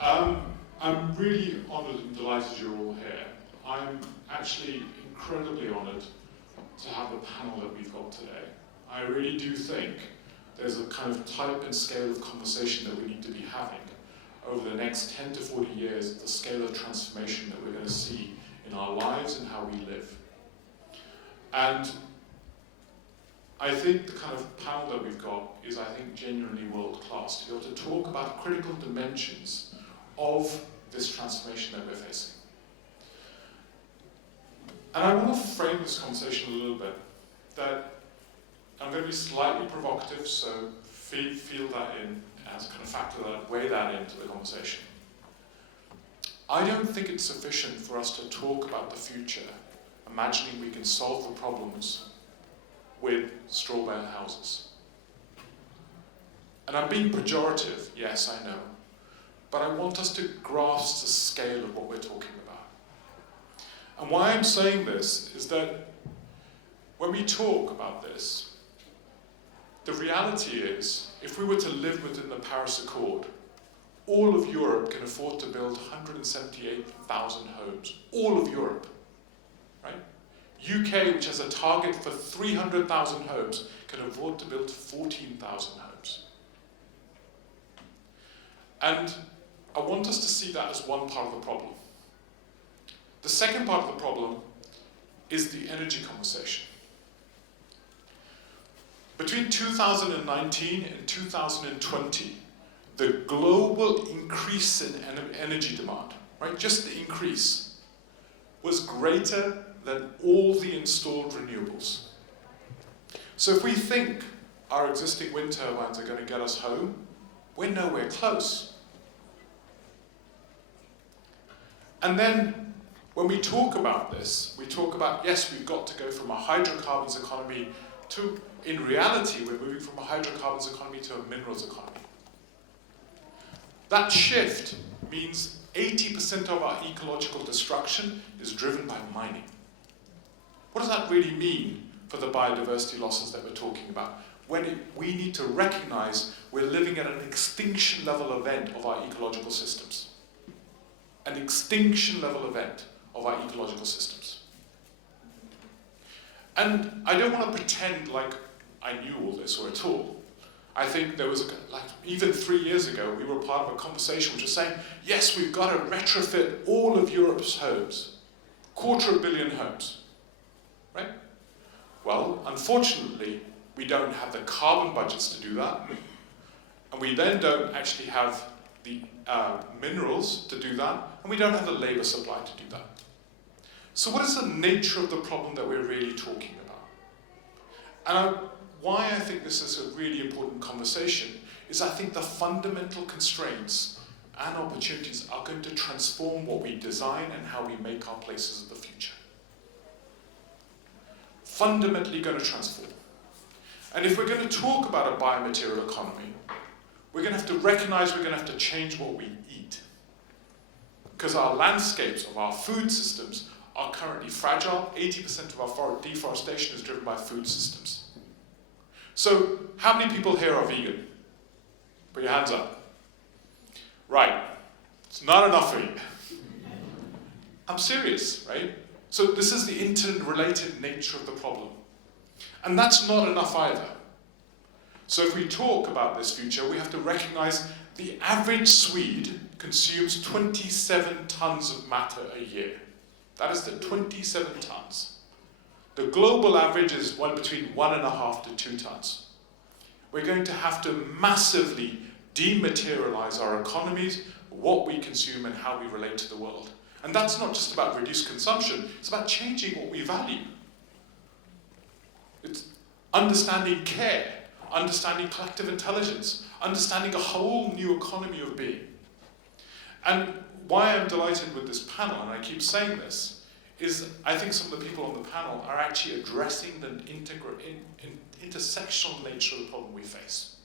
I'm really honoured and delighted you're all here. I'm actually incredibly honoured to have the panel that we've got today. I really do think there's a kind of type and scale of conversation that we need to be having over the next 10 to 40 years, the scale of transformation that we're going to see in our lives and how we live. And I think the kind of panel that we've got is, I think, genuinely world-class to be able to talk about critical dimensions of this transformation that we're facing. And I want to frame this conversation a little bit, that I'm going to be slightly provocative, so feel that in as kind of factor that, weigh that into the conversation. I don't think it's sufficient for us to talk about the future, imagining we can solve the problems with straw bale houses. And I'm being pejorative, yes, I know, but I want us to grasp the scale of what we're talking about. And why I'm saying this is that when we talk about this, the reality is, if we were to live within the Paris Accord, all of Europe can afford to build 178,000 homes. All of Europe, right? UK, which has a target for 300,000 homes, can afford to build 14,000 homes. And I want us to see that as one part of the problem. The second part of the problem is the energy conversation. Between 2019 and 2020, the global increase in energy demand, right, just the increase, was greater than all the installed renewables. So if we think our existing wind turbines are going to get us home, we're nowhere close. And then when we talk about this, we talk about, yes, we've got to go from a hydrocarbons economy to, in reality, we're moving from a hydrocarbons economy to a minerals economy. That shift means 80% of our ecological destruction is driven by mining. What does that really mean for the biodiversity losses that we're talking about? We need to recognize we're living at an extinction level event of our ecological systems. An extinction level event of our ecological systems. And I don't want to pretend like I knew all this or at all. I think there was, even 3 years ago, we were part of a conversation which was saying, yes, we've got to retrofit all of Europe's homes, 250 million homes, right? Well, unfortunately, we don't have the carbon budgets to do that, and we then don't actually have the minerals to do that, and we don't have the labor supply to do that. So what is the nature of the problem that we're really talking about? And why I think this is a really important conversation is I think the fundamental constraints and opportunities are going to transform what we design and how we make our places of the future. Fundamentally going to transform. And if we're going to talk about a biomaterial economy, we're going to have to recognize we're going to have to change what we eat. Because our landscapes of our food systems are currently fragile. 80% of our deforestation is driven by food systems. So, how many people here are vegan? Put your hands up. Right. It's not enough for you. I'm serious, right? So this is the interrelated nature of the problem. And that's not enough either. So if we talk about this future, we have to recognize the average Swede consumes 27 tons of matter a year. That is the 27 tons. The global average is between 1.5 to 2 tons. We're going to have to massively dematerialize our economies, what we consume and how we relate to the world. And that's not just about reduced consumption, it's about changing what we value. It's understanding care, understanding collective intelligence, understanding a whole new economy of being. And why I'm delighted with this panel, and I keep saying this, is I think some of the people on the panel are actually addressing the intersectional nature of the problem we face.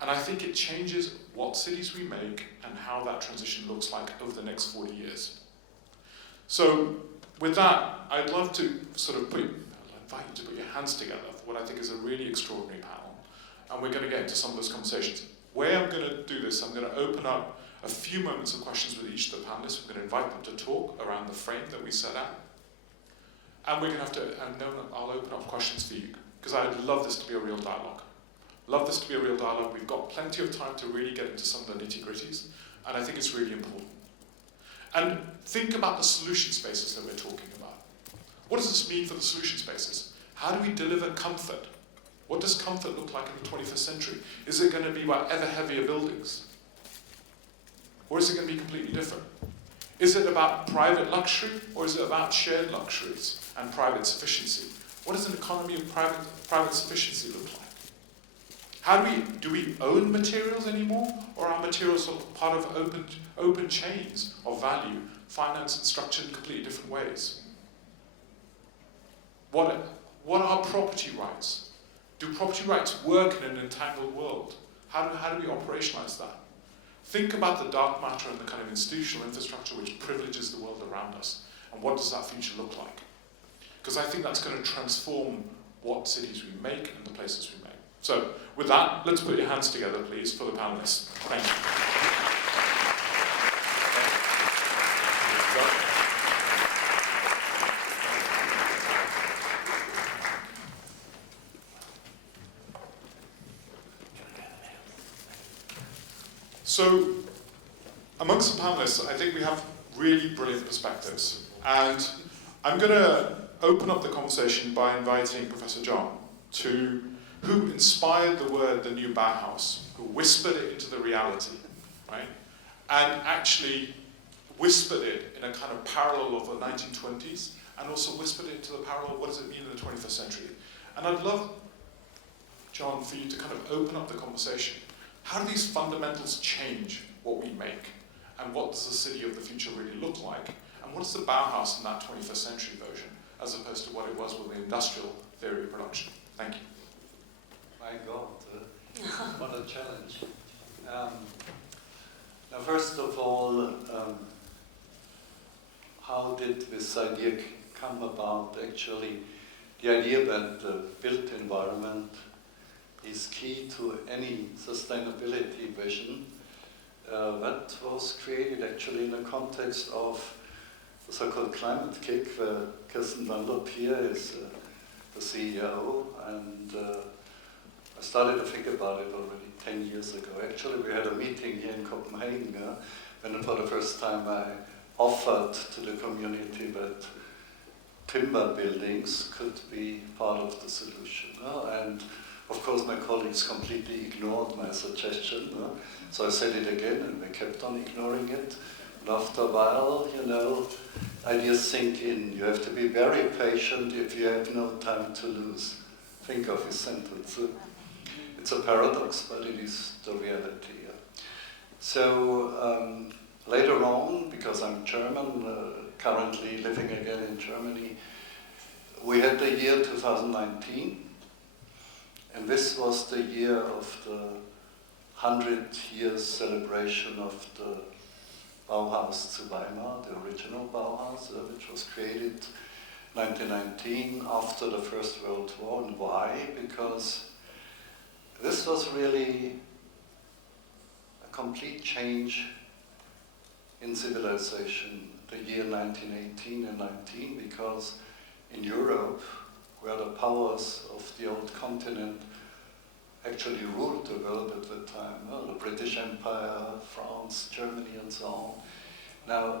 And I think it changes what cities we make and how that transition looks like over the next 40 years. So with that, I'd love to invite you to put your hands together for what I think is a really extraordinary panel. And we're going to get into some of those conversations. way I'm going to do this, I'm going to open up a few moments of questions with each of the panelists. I'm going to invite them to talk around the frame that we set out. And we're going to have to, and then I'll open up questions for you, because I'd love this to be a real dialogue. Love this to be a real dialogue. We've got plenty of time to really get into some of the nitty-gritties, and I think it's really important. And think about the solution spaces that we're talking about. What does this mean for the solution spaces? How do we deliver comfort? What does comfort look like in the 21st century? Is it going to be about ever heavier buildings? Or is it going to be completely different? Is it about private luxury, or is it about shared luxuries and private sufficiency? What does an economy of private sufficiency look like? How do we own materials anymore, or are materials sort of part of open chains of value, financed and structured in completely different ways? What are property rights? Do property rights work in an entangled world? How do we operationalize that? Think about the dark matter and the kind of institutional infrastructure which privileges the world around us, and what does that future look like? Because I think that's going to transform what cities we make and the places we make. So, with that, let's put your hands together, please, for the panelists. Thank you. So, amongst the panelists, I think we have really brilliant perspectives. And I'm going to open up the conversation by inviting Professor John, who inspired the word the new Bauhaus, who whispered it into the reality, right? And actually whispered it in a kind of parallel of the 1920s, and also whispered it into the parallel of what does it mean in the 21st century. And I'd love, John, for you to kind of open up the conversation. How do these fundamentals change what we make? And what does the city of the future really look like? And what is the Bauhaus in that 21st century version, as opposed to what it was with the industrial theory of production? Thank you. My God, what a challenge. Now, first of all, how did this idea come about? Actually, the idea that the built environment is key to any sustainability vision, that was created actually in the context of the so-called climate kick, where Kirsten Dunlop here is the CEO, and I started to think about it already 10 years ago. Actually, we had a meeting here in Copenhagen, when for the first time I offered to the community that timber buildings could be part of the solution. And of course, my colleagues completely ignored my suggestion. So I said it again, and they kept on ignoring it. And after a while, ideas sink in. You have to be very patient if you have no time to lose. Think of this sentence. It's a paradox, but it is the reality. So later on, because I'm German, currently living again in Germany, we had the year 2019, and this was the year of the 100 years celebration of the Bauhaus zu Weimar, the original Bauhaus, which was created 1919 after the First World War. And why? Because this was really a complete change in civilization, the year 1918 and 19, because in Europe, where the powers of the old continent actually ruled the world at the time, the British Empire, France, Germany, and so on. Now,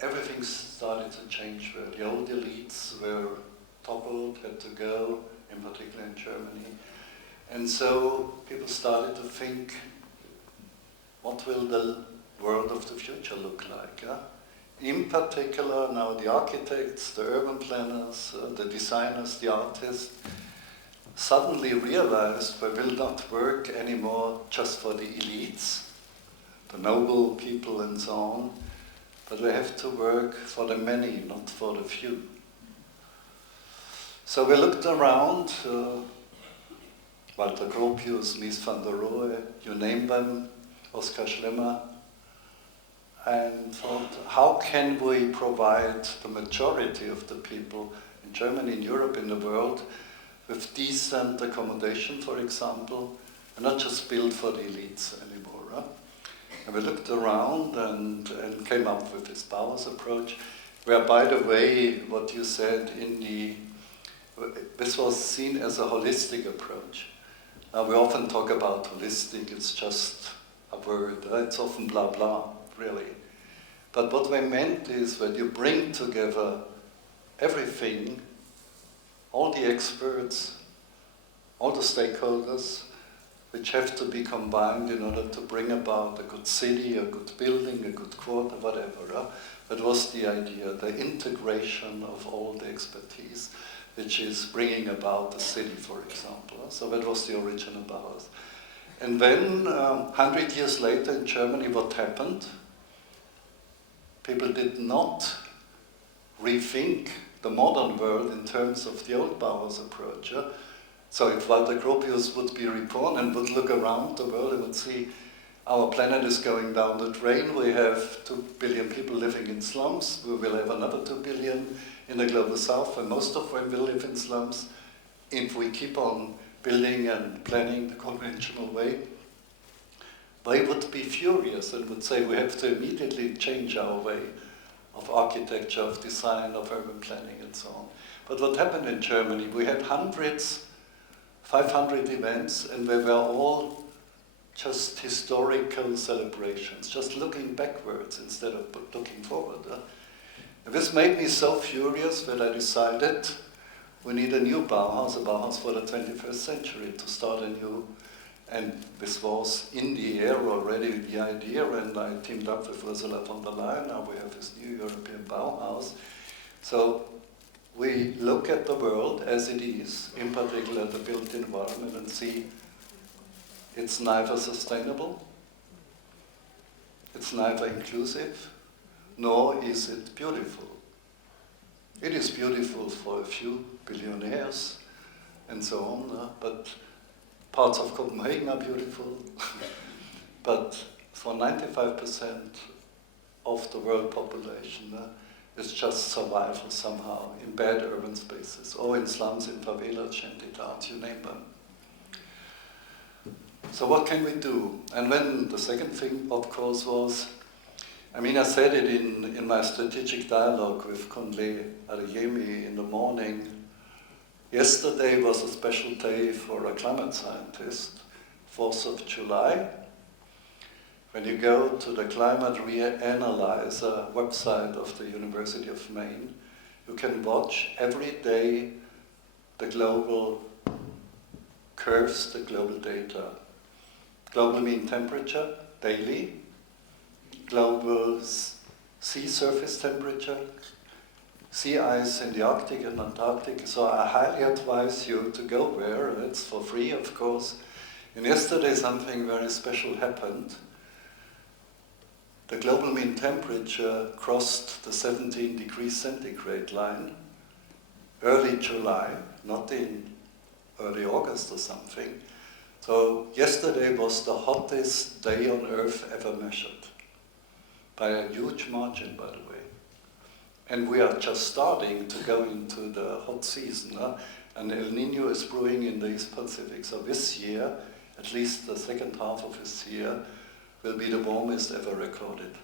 everything started to change where the old elites were toppled, had to go, in particular in Germany. And so people started to think, what will the world of the future look like? In particular, now the architects, the urban planners, the designers, the artists, suddenly realized they will not work anymore just for the elites, the noble people and so on, but they have to work for the many, not for the few. So we looked around, Walter Gropius, Mies van der Rohe, you name them, Oskar Schlemmer, and thought, how can we provide the majority of the people in Germany, in Europe, in the world, with decent accommodation, for example, and not just built for the elites anymore. Huh? And we looked around and came up with this Bauhaus approach, where, by the way, what you said this was seen as a holistic approach. We often talk about holistic, it's just a word, it's often blah blah, really. But what we meant is that you bring together everything, all the experts, all the stakeholders, which have to be combined in order to bring about a good city, a good building, a good quarter, whatever. That was the idea, the integration of all the expertise, which is bringing about the city, for example. So that was the original Bauhaus. And then, 100 years later in Germany, what happened? People did not rethink the modern world in terms of the old Bauhaus approach. So if Walter Gropius would be reborn and would look around the world, he would see our planet is going down the drain. We have 2 billion people living in slums. We will have another 2 billion in the global south, and most of them will live in slums. If we keep on building and planning the conventional way, they would be furious and would say we have to immediately change our way of architecture, of design, of urban planning, and so on. But what happened in Germany, we had 500 events, and they were all just historical celebrations, just looking backwards instead of looking forward. And this made me so furious that I decided we need a new Bauhaus, a Bauhaus for the 21st century, to start anew. And this was in the air already, the idea, and I teamed up with Ursula von der Leyen. Now we have this new European Bauhaus. So we look at the world as it is, in particular the built environment, and see it's neither sustainable, it's neither inclusive, nor is it beautiful. It is beautiful for a few billionaires and so on, but parts of Copenhagen are beautiful. But for 95% of the world population, it's just survival somehow in bad urban spaces, or in slums, in favelas, shanty towns, you name them. So what can we do? And then the second thing, of course, was, I said it in my strategic dialogue with Conlé Adeyemi in the morning. Yesterday was a special day for a climate scientist, 4th of July. When you go to the Climate Reanalyzer website of the University of Maine, you can watch every day the global curves, the global data. Global mean temperature, daily, global sea surface temperature, sea ice in the Arctic and Antarctic. So I highly advise you to go there. It's for free, of course. And yesterday something very special happened. The global mean temperature crossed the 17 degrees centigrade line early July, not in early August or something. So yesterday was the hottest day on Earth ever measured, by a huge margin, by the way. And we are just starting to go into the hot season, and El Niño is brewing in the East Pacific. So this year, at least the second half of this year, will be the warmest ever recorded.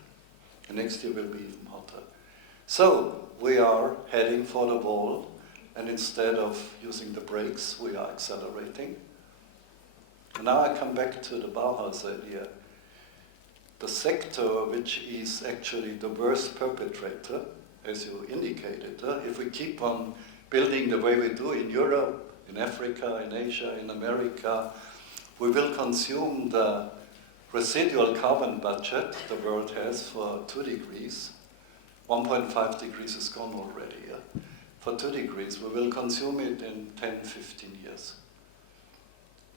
And next year will be even hotter. So we are heading for the wall, and instead of using the brakes, we are accelerating. And now I come back to the Bauhaus idea. The sector which is actually the worst perpetrator, as you indicated, if we keep on building the way we do in Europe, in Africa, in Asia, in America, we will consume the residual carbon budget the world has for 2 degrees. 1.5 degrees is gone already. For 2 degrees, we will consume it in 10, 15 years.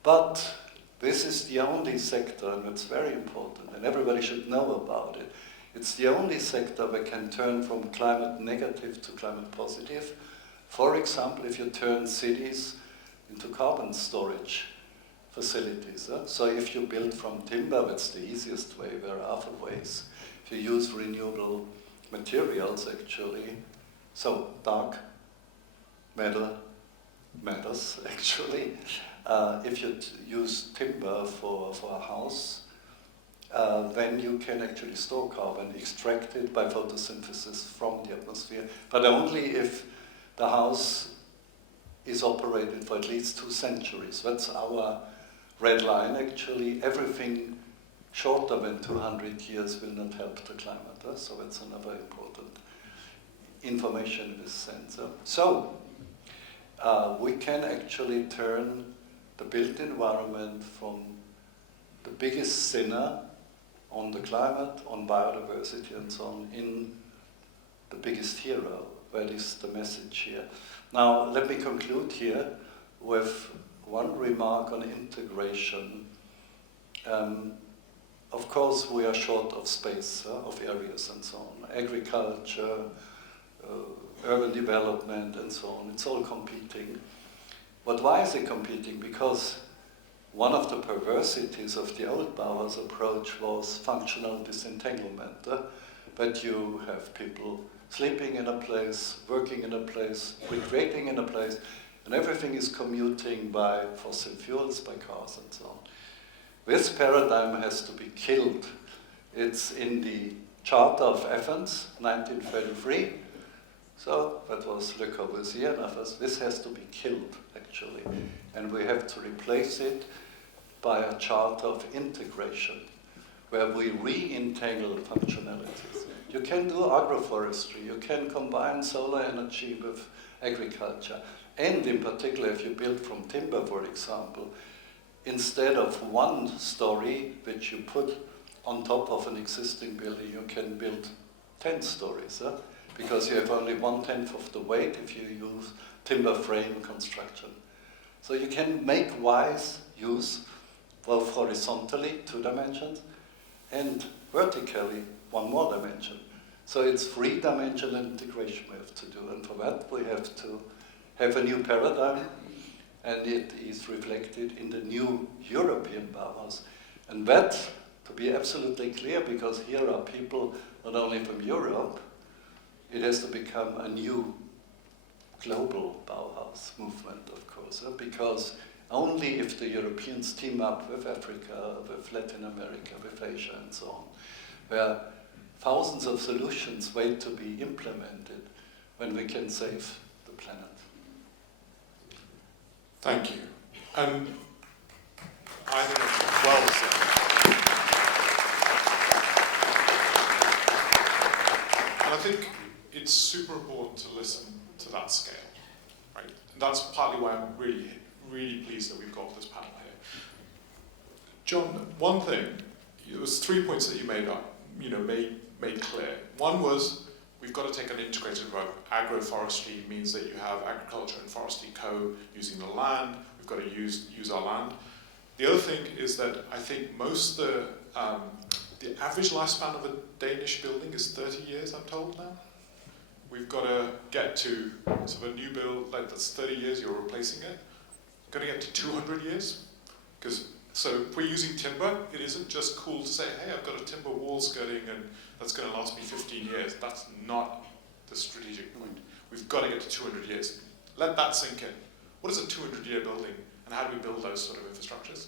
But this is the only sector, and it's very important, and everybody should know about it. It's the only sector that can turn from climate negative to climate positive. For example, if you turn cities into carbon storage facilities. So if you build from timber, that's the easiest way. There are other ways. If you use renewable materials, actually, so dark matter matters, actually. if you use timber for a house, then you can actually store carbon, extract it by photosynthesis from the atmosphere, but only if the house is operated for at least 2 centuries. That's our red line, actually. Everything shorter than 200 years will not help the climate. So that's another important information in this sense. So we can actually turn the built environment from the biggest sinner on the climate, on biodiversity and so on, in the biggest hero. That is the message here. Now, let me conclude here with one remark on integration. Of course, we are short of space, of areas and so on. Agriculture, urban development and so on, it's all competing. But why is it competing? Because one of the perversities of the old Bauhaus approach was functional disentanglement. That you have people sleeping in a place, working in a place, recreating in a place, and everything is commuting by fossil fuels, by cars and so on. This paradigm has to be killed. It's in the Charter of Athens, 1933. So that was Le Corbusier and others. This has to be killed, actually. And we have to replace it by a charter of integration, where we re-entangle functionalities. You can do agroforestry, you can combine solar energy with agriculture. And in particular, if you build from timber, for example, instead of one story which you put on top of an existing building, you can build 10 stories, because you have only 1/10 of the weight if you use timber frame construction. So you can make wise use, both horizontally, 2 dimensions, and vertically, 1 more dimension. So it's 3-dimensional integration we have to do, and for that we have to have a new paradigm, and it is reflected in the new European Bauhaus. And that, to be absolutely clear, because here are people not only from Europe, it has to become a new global Bauhaus movement, of course, because only if the Europeans team up with Africa, with Latin America, with Asia and so on, where thousands of solutions wait to be implemented, when we can save the planet. Thank you. And I think it's well said. And I think it's super important to listen to that scale, right? And that's partly why I'm really, really pleased that we've got this panel here. John, one thing, there was 3 points that you made up, made clear. One was, we've got to take an integrated approach. Agroforestry means that you have agriculture and forestry using the land. We've got to use our land. The other thing is that I think the average lifespan of a Danish building is 30 years, I'm told now. We've got to get to sort of a new build, like that's 30 years, you're replacing it. Got to get to 200 years. So if we're using timber, it isn't just cool to say, hey, I've got a timber wall skirting and that's going to last me 15 years. That's not the strategic point. We've got to get to 200 years. Let that sink in. What is a 200-year building, and how do we build those sort of infrastructures?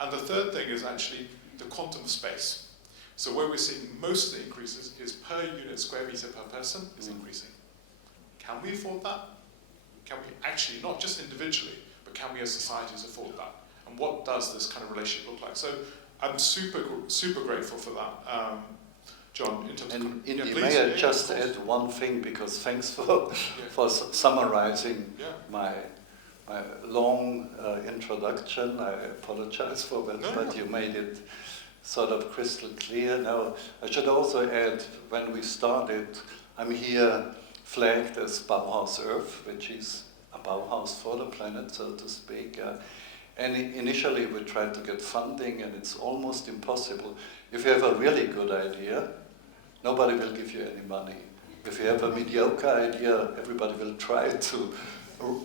And the third thing is actually the quantum of space. So where we're seeing most of the increases is per unit square meter per person is increasing. Can we afford that? Can we actually, not just individually, but can we as societies afford that? And what does this kind of relationship look like? So I'm super grateful for that, John. In terms of may I just add one thing, because thanks for summarizing my long introduction. I apologize for that, but you made it sort of crystal clear. Now, I should also add, when we started, I'm here flagged as Bauhaus Earth, which is a Bauhaus for the planet, so to speak. And initially we tried to get funding, and it's almost impossible. If you have a really good idea, nobody will give you any money. If you have a mediocre idea, everybody will try to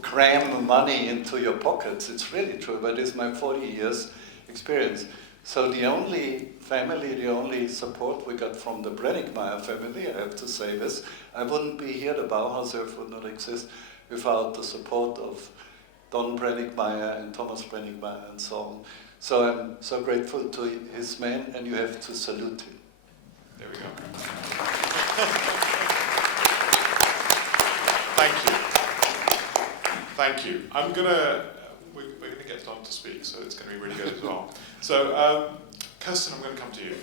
cram money into your pockets. It's really true, but it's my 40 years experience. So the only support we got from the Brenningmeier family, I have to say this, I wouldn't be here, the Bauhaus Earth would not exist without the support of Don Brenninkmeyer and Thomas Brenninkmeyer and so on. So I'm so grateful to his man, and you have to salute him. There we go. Thank you. Thank you. We're going to get Don to speak, so it's going to be really good as well. So, Kirsten, I'm going to come to you.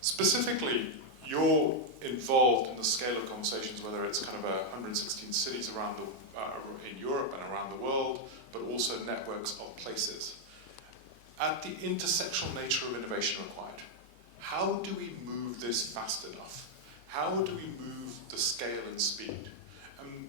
Specifically, you're involved in the scale of conversations, whether it's kind of 116 cities around in Europe and around the world, but also networks of places. At the intersectional nature of innovation required, how do we move this fast enough? How do we move the scale and speed?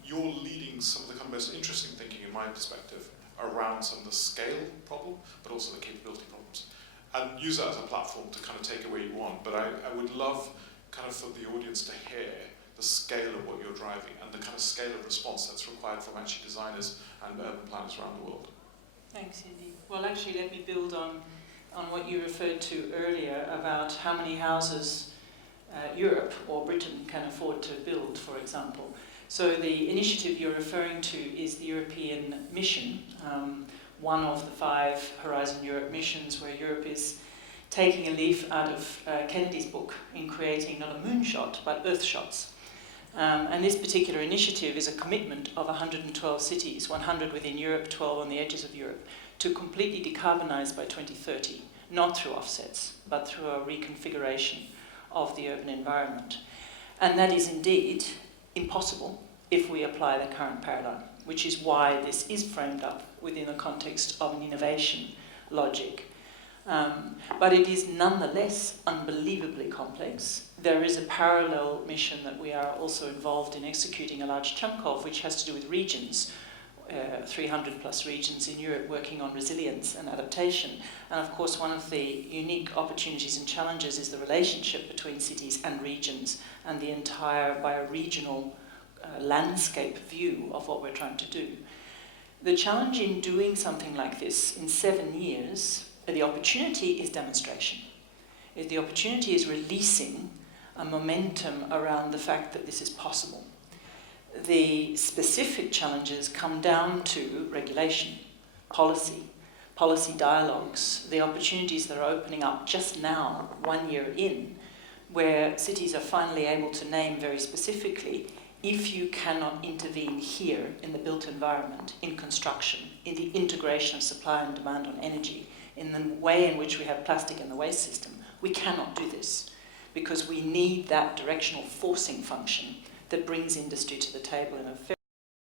You're leading some of the kind of most interesting thinking, in my perspective, around some of the scale problem, but also the capability problems. And use that as a platform to kind of take it where you want. But I would love kind of for the audience to hear the scale of what you're driving and the kind of scale of response that's required from actually designers and urban planners around the world. Thanks, Andy. Well, actually, let me build on what you referred to earlier about how many houses Europe or Britain can afford to build, for example. So the initiative you're referring to is the European mission, one of the 5 Horizon Europe missions where Europe is taking a leaf out of Kennedy's book in creating not a moonshot, but earth shots. And this particular initiative is a commitment of 112 cities, 100 within Europe, 12 on the edges of Europe, to completely decarbonize by 2030, not through offsets, but through a reconfiguration of the urban environment. And that is indeed impossible if we apply the current paradigm, which is why this is framed up within the context of an innovation logic. But it is nonetheless unbelievably complex. There is a parallel mission that we are also involved in executing a large chunk of, which has to do with regions, 300 plus regions in Europe working on resilience and adaptation. And of course, one of the unique opportunities and challenges is the relationship between cities and regions and the entire bioregional landscape view of what we're trying to do. The challenge in doing something like this in 7 years, the opportunity is demonstration. The opportunity is releasing a momentum around the fact that this is possible. The specific challenges come down to regulation, policy dialogues, the opportunities that are opening up just now, 1 year in, where cities are finally able to name very specifically, if you cannot intervene here in the built environment, in construction, in the integration of supply and demand on energy, in the way in which we have plastic in the waste system, we cannot do this because we need that directional forcing function that brings industry to the table in a very,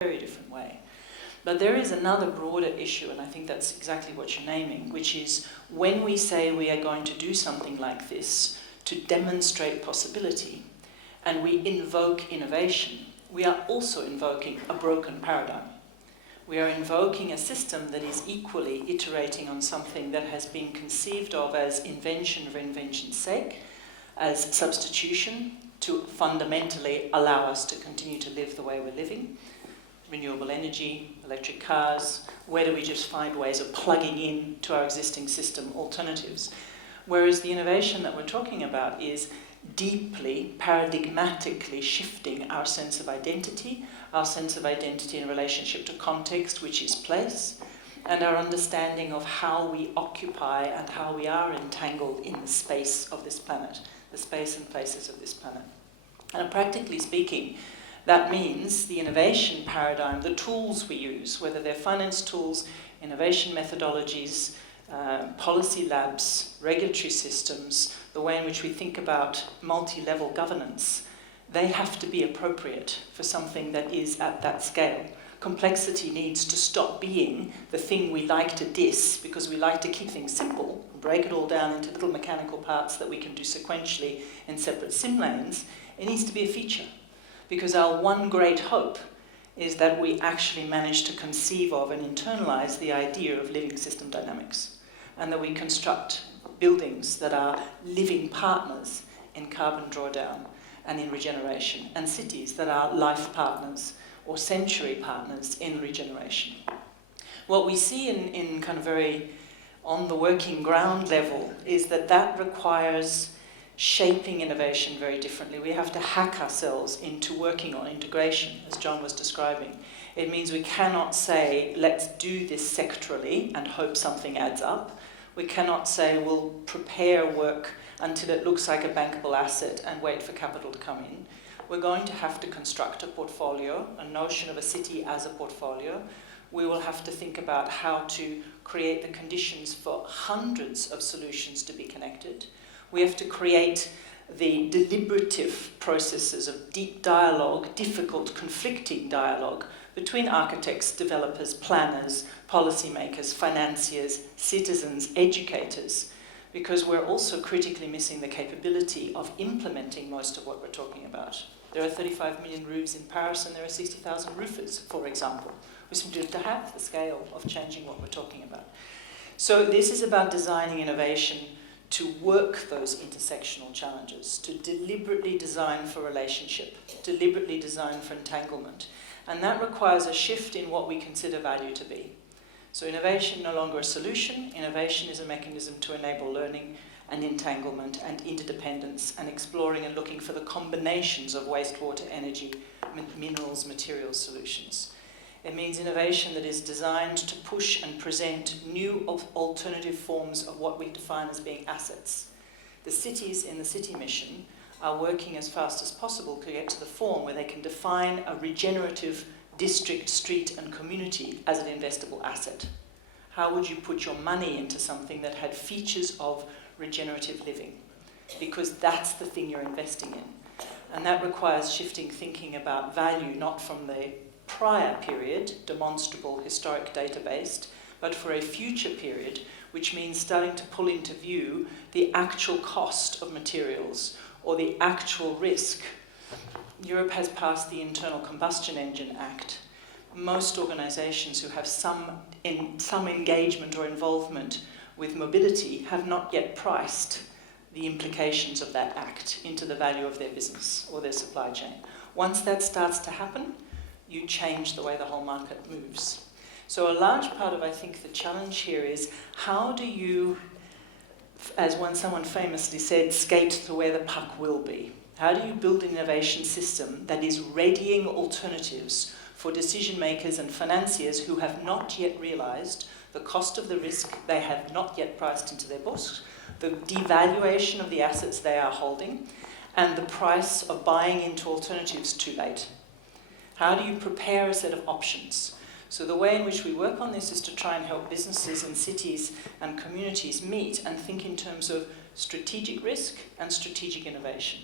very different way. But there is another broader issue, and I think that's exactly what you're naming, which is when we say we are going to do something like this to demonstrate possibility, and we invoke innovation, we are also invoking a broken paradigm. We are invoking a system that is equally iterating on something that has been conceived of as invention for invention's sake, as substitution to fundamentally allow us to continue to live the way we're living. Renewable energy, electric cars, where do we just find ways of plugging in to our existing system alternatives? Whereas the innovation that we're talking about is deeply, paradigmatically shifting our sense of identity in relationship to context, which is place, and our understanding of how we occupy and how we are entangled in the space of this planet, the space and places of this planet. And practically speaking, that means the innovation paradigm, the tools we use, whether they're finance tools, innovation methodologies, policy labs, regulatory systems, the way in which we think about multi-level governance, they have to be appropriate for something that is at that scale. Complexity needs to stop being the thing we like to diss because we like to keep things simple, break it all down into little mechanical parts that we can do sequentially in separate sim lanes. It needs to be a feature because our one great hope is that we actually manage to conceive of and internalize the idea of living system dynamics and that we construct buildings that are living partners in carbon drawdown and in regeneration, and cities that are life partners or century partners in regeneration. What we see in kind of very on the working ground level is that that requires shaping innovation very differently. We have to hack ourselves into working on integration, as John was describing. It means we cannot say, let's do this sectorally and hope something adds up. We cannot say, we'll prepare work until it looks like a bankable asset and wait for capital to come in. We're going to have to construct a portfolio, a notion of a city as a portfolio. We will have to think about how to create the conditions for hundreds of solutions to be connected. We have to create the deliberative processes of deep dialogue, difficult, conflicting dialogue between architects, developers, planners, policymakers, financiers, citizens, educators, because we're also critically missing the capability of implementing most of what we're talking about. There are 35 million roofs in Paris and there are 60,000 roofers, for example. We simply don't have the scale of changing what we're talking about. So this is about designing innovation to work those intersectional challenges, to deliberately design for relationship, deliberately design for entanglement. And that requires a shift in what we consider value to be. So innovation no longer a solution, innovation is a mechanism to enable learning and entanglement and interdependence and exploring and looking for the combinations of wastewater, energy, minerals, materials solutions. It means innovation that is designed to push and present new alternative forms of what we define as being assets. The cities in the city mission are working as fast as possible to get to the form where they can define a regenerative district, street and community as an investable asset. How would you put your money into something that had features of regenerative living? Because that's the thing you're investing in. And that requires shifting thinking about value, not from the prior period, demonstrable, historic, data-based, but for a future period, which means starting to pull into view the actual cost of materials or the actual risk. Europe has passed the Internal Combustion Engine Act. Most organizations who have some engagement or involvement with mobility have not yet priced the implications of that act into the value of their business or their supply chain. Once that starts to happen, you change the way the whole market moves. So a large part of, I think, the challenge here is how do you, as someone famously said, skate to where the puck will be? How do you build an innovation system that is readying alternatives for decision makers and financiers who have not yet realized the cost of the risk they have not yet priced into their books, the devaluation of the assets they are holding, and the price of buying into alternatives too late? How do you prepare a set of options? So the way in which we work on this is to try and help businesses and cities and communities meet and think in terms of strategic risk and strategic innovation.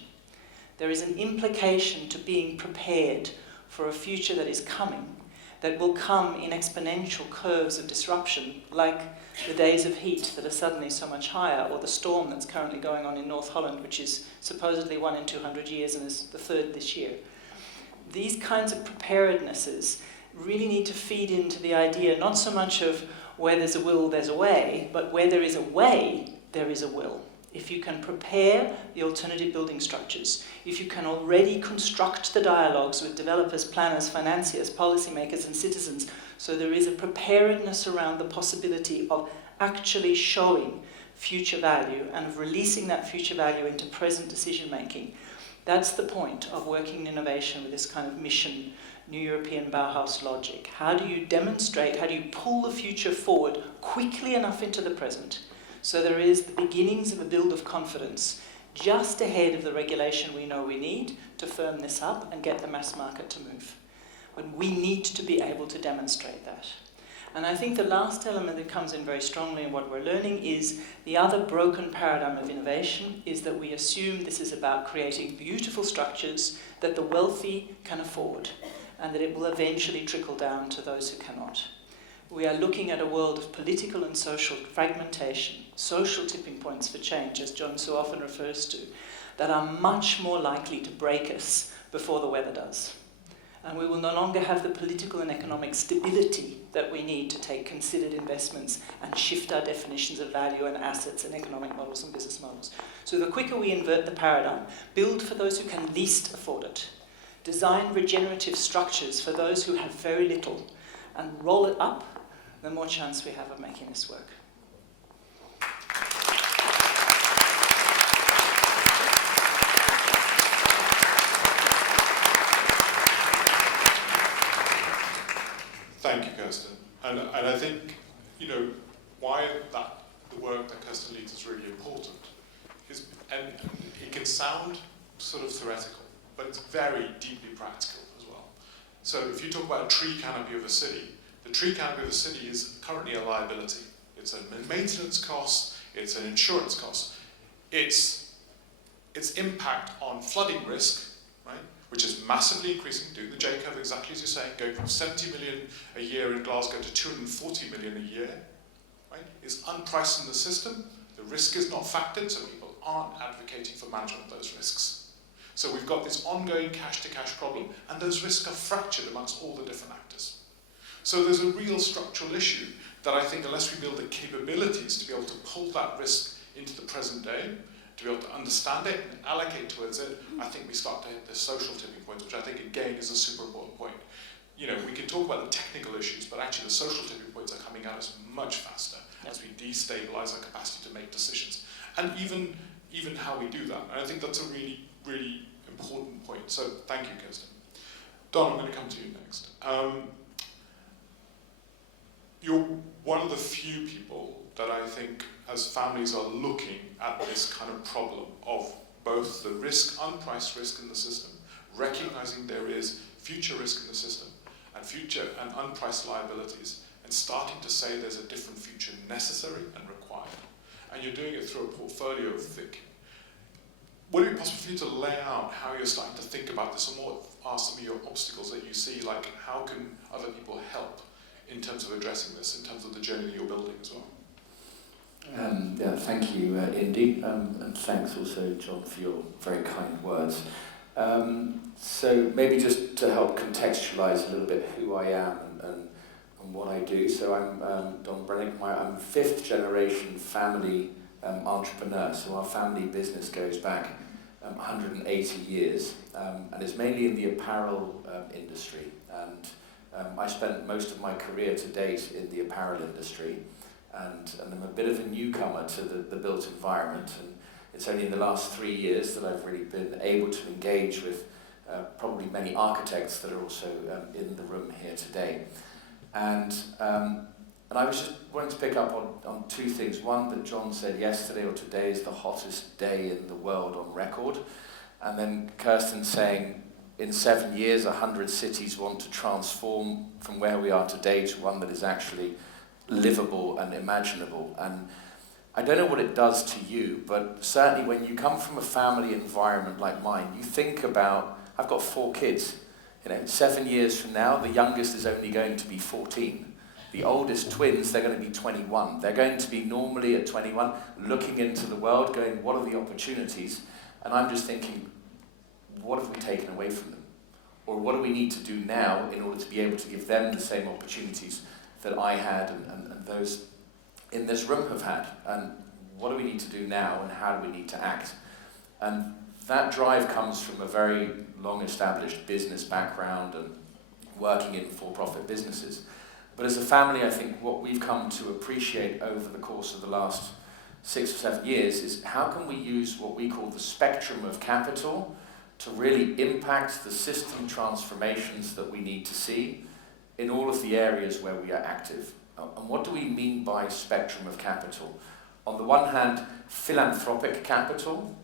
There is an implication to being prepared for a future that is coming, that will come in exponential curves of disruption, like the days of heat that are suddenly so much higher, or the storm that's currently going on in North Holland, which is supposedly 1 in 200 years and is the 3rd this year. These kinds of preparednesses really need to feed into the idea not so much of where there's a will, there's a way, but where there is a way, there is a will. If you can prepare the alternative building structures, if you can already construct the dialogues with developers, planners, financiers, policymakers and citizens, so there is a preparedness around the possibility of actually showing future value and of releasing that future value into present decision making. That's the point of working in innovation with this kind of mission, New European Bauhaus logic. How do you demonstrate, how do you pull the future forward quickly enough into the present so there is the beginnings of a build of confidence just ahead of the regulation we know we need to firm this up and get the mass market to move? But we need to be able to demonstrate that. And I think the last element that comes in very strongly in what we're learning is the other broken paradigm of innovation is that we assume this is about creating beautiful structures that the wealthy can afford and that it will eventually trickle down to those who cannot. We are looking at a world of political and social fragmentation, social tipping points for change, as John so often refers to, that are much more likely to break us before the weather does. And we will no longer have the political and economic stability that we need to take considered investments and shift our definitions of value and assets and economic models and business models. So the quicker we invert the paradigm, build for those who can least afford it, design regenerative structures for those who have very little, and roll it up, the more chance we have of making this work. And I think, why the work that Kirsten leads is really important is, and it can sound sort of theoretical, but it's very deeply practical as well. So if you talk about a tree canopy of a city, the tree canopy of a city is currently a liability. It's a maintenance cost, it's an insurance cost. Its impact on flooding risk, right, which is massively increasing, doing the J-curve exactly as you're saying, going from 70 million a year in Glasgow to 240 million a year, right, is unpriced in the system. The risk is not factored, so people aren't advocating for management of those risks. So we've got this ongoing cash-to-cash problem, and those risks are fractured amongst all the different actors. So there's a real structural issue that I think unless we build the capabilities to be able to pull that risk into the present day, to be able to understand it and allocate towards it, I think we start to hit the social tipping point, which I think again is a super important point. We can talk about the technical issues, but actually the social tipping points are coming at us much faster as we destabilize our capacity to make decisions. And even how we do that. And I think that's a really, really important point. So thank you, Kirsten. Don, I'm going to come to you next. You're one of the few people that I think, as families are looking at this kind of problem of both the risk, unpriced risk in the system, recognizing there is future risk in the system, and future and unpriced liabilities, and starting to say there's a different future necessary and required. And you're doing it through a portfolio of thinking. Would it be possible for you to lay out how you're starting to think about this, and what are some of your obstacles that you see, like how can other people help in terms of addressing this, in terms of the journey that you're building as well? Thank you, Indy, and thanks also, John, for your very kind words. So maybe just to help contextualise a little bit who I am and what I do. So I'm Don Brennick. I'm fifth generation family entrepreneur. So our family business goes back 180 years, and it's mainly in the apparel industry. And I spent most of my career to date in the apparel industry. And I'm a bit of a newcomer to the built environment, and it's only in the last 3 years that I've really been able to engage with probably many architects that are also in the room here today. And I was just wanting to pick up on two things. One, that John said yesterday or today is the hottest day in the world on record. And then Kirsten saying in 7 years, 100 cities want to transform from where we are today to one that is actually livable and imaginable. And I don't know what it does to you, but certainly when you come from a family environment like mine, you think about, I've got 4 kids. 7 years from now, the youngest is only going to be 14. The oldest twins, they're going to be 21. They're going to be normally at 21, looking into the world, going, what are the opportunities? And I'm just thinking, what have we taken away from them? Or what do we need to do now in order to be able to give them the same opportunities that I had and those in this room have had? And what do we need to do now, and how do we need to act? And that drive comes from a very long-established business background and working in for-profit businesses. But as a family, I think what we've come to appreciate over the course of the last 6 or 7 years is how can we use what we call the spectrum of capital to really impact the system transformations that we need to see in all of the areas where we are active. And what do we mean by spectrum of capital? On the one hand, philanthropic capital,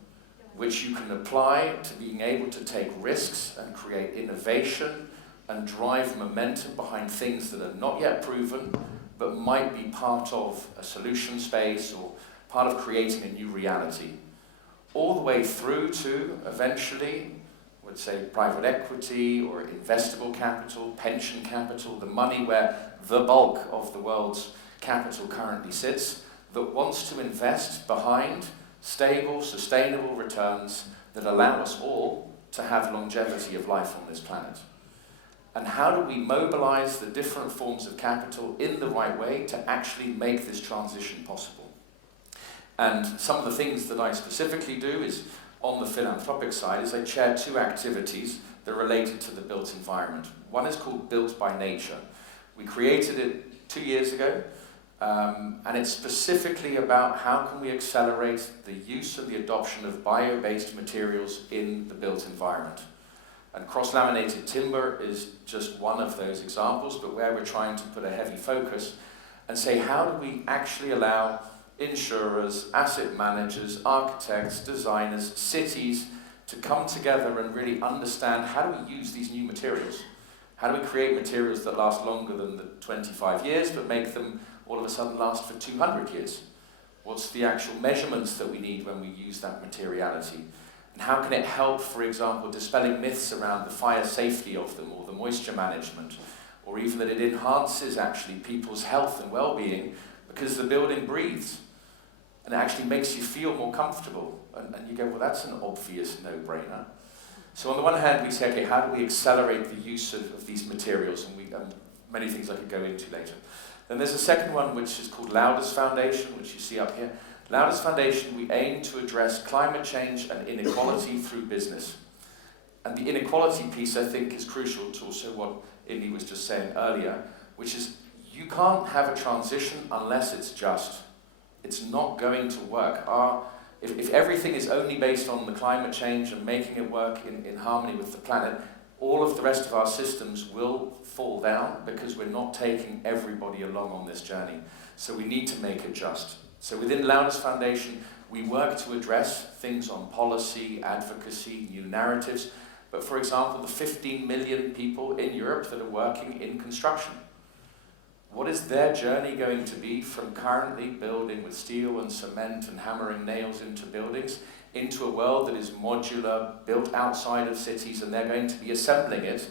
which you can apply to being able to take risks and create innovation and drive momentum behind things that are not yet proven, but might be part of a solution space or part of creating a new reality. All the way through to, eventually, I would say private equity or investable capital, pension capital, the money where the bulk of the world's capital currently sits, that wants to invest behind stable, sustainable returns that allow us all to have longevity of life on this planet. And how do we mobilize the different forms of capital in the right way to actually make this transition possible? And some of the things that I specifically do is, on the philanthropic side, is I chair 2 activities that are related to the built environment. One is called Built by Nature. We created it 2 years ago, and it's specifically about how can we accelerate the use and the adoption of bio-based materials in the built environment. And cross-laminated timber is just one of those examples, but where we're trying to put a heavy focus and say, how do we actually allow insurers, asset managers, architects, designers, cities to come together and really understand how do we use these new materials? How do we create materials that last longer than the 25 years, but make them all of a sudden last for 200 years? What's the actual measurements that we need when we use that materiality? And how can it help, for example, dispelling myths around the fire safety of them, or the moisture management, or even that it enhances actually people's health and well-being because the building breathes and it actually makes you feel more comfortable. And you go, well, that's an obvious no-brainer. So on the one hand, we say, okay, how do we accelerate the use of these materials? And many things I could go into later. Then there's a second one, which is called Lauder's Foundation, which you see up here. Lauder's Foundation, we aim to address climate change and inequality through business. And the inequality piece, I think, is crucial to also what Indy was just saying earlier, which is you can't have a transition unless it's just. It's not going to work. If everything is only based on the climate change and making it work in harmony with the planet, all of the rest of our systems will fall down because we're not taking everybody along on this journey. So we need to make it just. So within Lauder's Foundation, we work to address things on policy, advocacy, new narratives. But for example, the 15 million people in Europe that are working in construction. What is their journey going to be from currently building with steel and cement and hammering nails into buildings into a world that is modular, built outside of cities, and they're going to be assembling it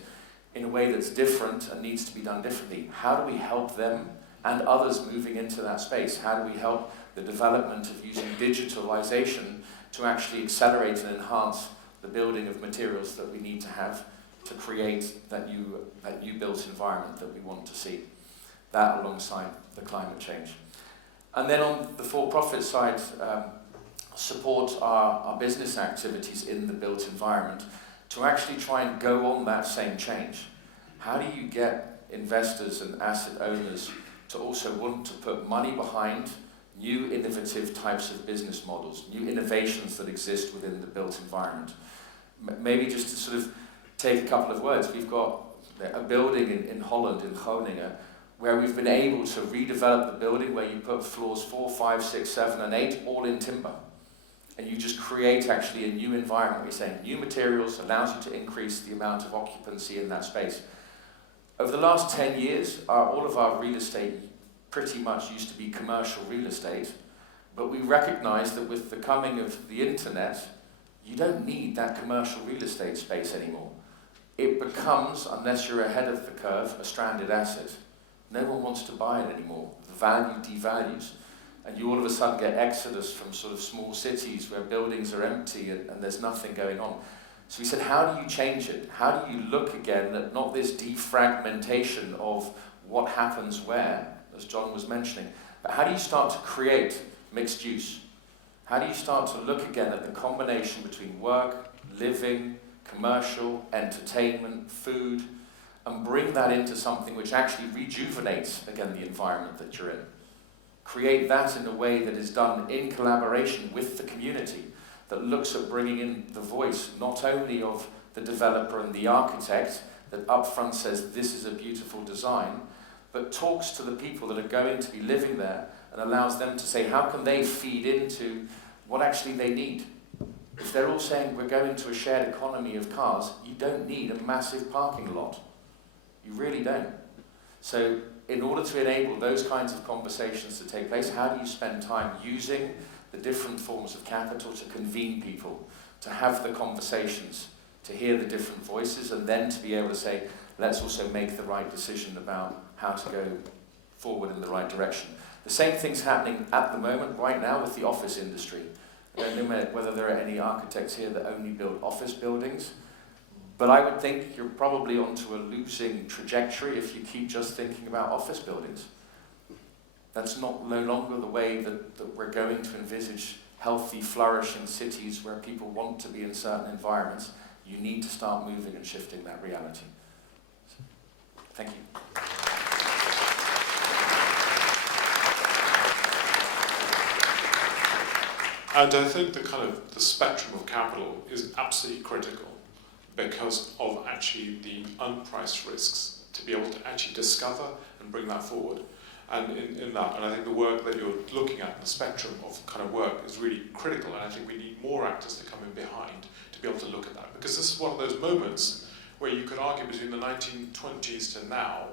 in a way that's different and needs to be done differently? How do we help them and others moving into that space? How do we help the development of using digitalization to actually accelerate and enhance the building of materials that we need to have to create that new built environment that we want to see? That alongside the climate change. And then on the for-profit side, support our business activities in the built environment to actually try and go on that same change. How do you get investors and asset owners to also want to put money behind new innovative types of business models, new innovations that exist within the built environment? Maybe just to sort of take a couple of words, we've got a building in Holland, in Groningen, where we've been able to redevelop the building where you put floors 4, 5, 6, 7, and 8 all in timber. And you just create actually a new environment. We're saying new materials allows you to increase the amount of occupancy in that space. Over the last 10 years, all of our real estate pretty much used to be commercial real estate, but we recognize that with the coming of the internet, you don't need that commercial real estate space anymore. It becomes, unless you're ahead of the curve, a stranded asset. No one wants to buy it anymore. The value devalues. And you all of a sudden get exodus from sort of small cities where buildings are empty and there's nothing going on. So we said, how do you change it? How do you look again at not this defragmentation of what happens where, as John was mentioning, but how do you start to create mixed use? How do you start to look again at the combination between work, living, commercial, entertainment, food, and bring that into something which actually rejuvenates, again, the environment that you're in. Create that in a way that is done in collaboration with the community, that looks at bringing in the voice, not only of the developer and the architect, that upfront says, this is a beautiful design, but talks to the people that are going to be living there and allows them to say, how can they feed into what actually they need? If they're all saying, we're going to a shared economy of cars, you don't need a massive parking lot. You really don't. So in order to enable those kinds of conversations to take place, how do you spend time using the different forms of capital to convene people, to have the conversations, to hear the different voices, and then to be able to say, let's also make the right decision about how to go forward in the right direction. The same thing's happening at the moment, right now, with the office industry. I don't know whether there are any architects here that only build office buildings, but I would think you're probably onto a losing trajectory if you keep just thinking about office buildings. That's no longer the way that we're going to envisage healthy, flourishing cities where people want to be in certain environments. You need to start moving and shifting that reality. Thank you. And I think the spectrum of capital is absolutely critical. because of actually the unpriced risks, to be able to actually discover and bring that forward. And in that, and I think the work that you're looking at, the spectrum of kind of work, is really critical, and I think we need more actors to come in behind to be able to look at that, because this is one of those moments where you could argue between the 1920s to now,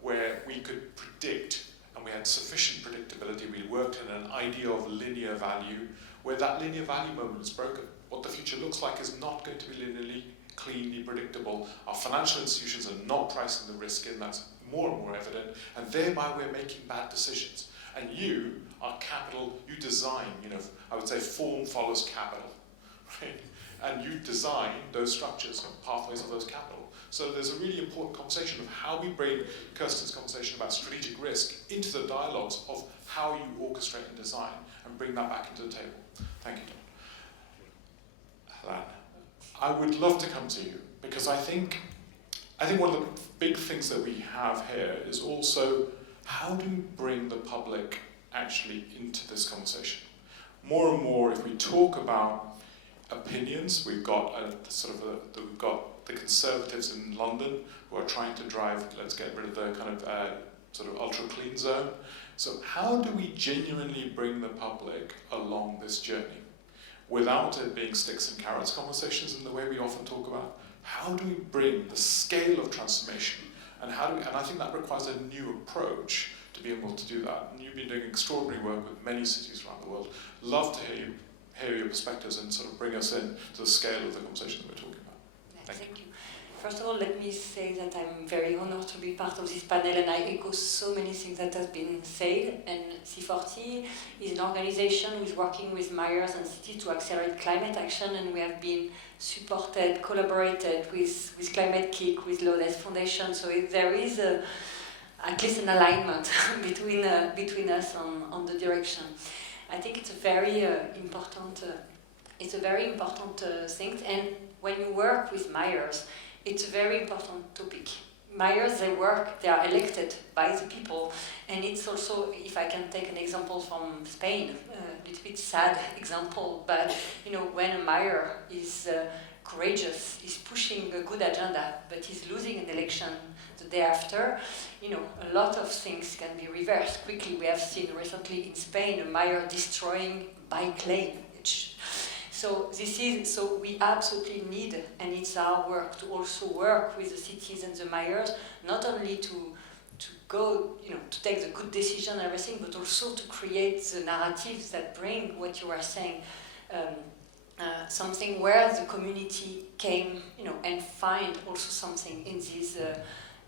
where we could predict, and we had sufficient predictability, we worked in an idea of linear value, where that linear value moment is broken. What the future looks like is not going to be linearly, cleanly predictable. Our financial institutions are not pricing the risk in, that's more and more evident, and thereby we're making bad decisions. And you are capital, you design, I would say form follows capital, right? And you design those structures and pathways of those capital. So there's a really important conversation of how we bring Kirsten's conversation about strategic risk into the dialogues of how you orchestrate and design and bring that back into the table. Thank you, Don. I would love to come to you, because I think one of the big things that we have here is also how do we bring the public actually into this conversation? More and more, if we talk about opinions, we've got we've got the Conservatives in London who are trying to drive, let's get rid of the kind of sort of ultra clean zone. So how do we genuinely bring the public along this journey without it being sticks and carrots conversations in the way we often talk about? How do we bring the scale of transformation, and I think that requires a new approach to be able to do that. And you've been doing extraordinary work with many cities around the world. Love to hear your perspectives and sort of bring us in to the scale of the conversation that we're talking about. Thank you. First of all, let me say that I'm very honored to be part of this panel, and I echo so many things that have been said. And C40 is an organization who is working with mayors and cities to accelerate climate action, and we have been supported, collaborated with Climate Kick, with Lawless Foundation. So there is at least an alignment between us on the direction. I think it's a very important thing. And when you work with mayors, it's a very important topic. Mayors, they are elected by the people, and it's also, if I can take an example from Spain, a little bit sad example, but when a mayor is courageous, is pushing a good agenda, but is losing an election the day after, a lot of things can be reversed quickly. We have seen recently in Spain a mayor destroying bike lane. So we absolutely need, and it's our work to also work with the cities and the mayors, not only to go, to take the good decision and everything, but also to create the narratives that bring what you are saying, something where the community came, and find also something in this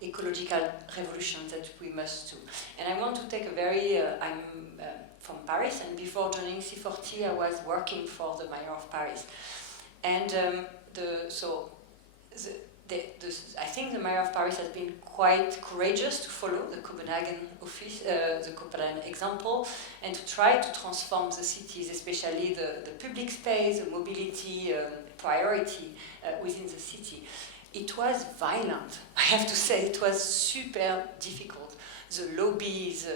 ecological revolution that we must do. And I want to take a very, I'm from Paris, and before joining C40, I was working for the mayor of Paris. And I think the mayor of Paris has been quite courageous to follow the Copenhagen example, and to try to transform the cities, especially the public space, the mobility priority within the city. It was violent, I have to say. It was super difficult. The lobbies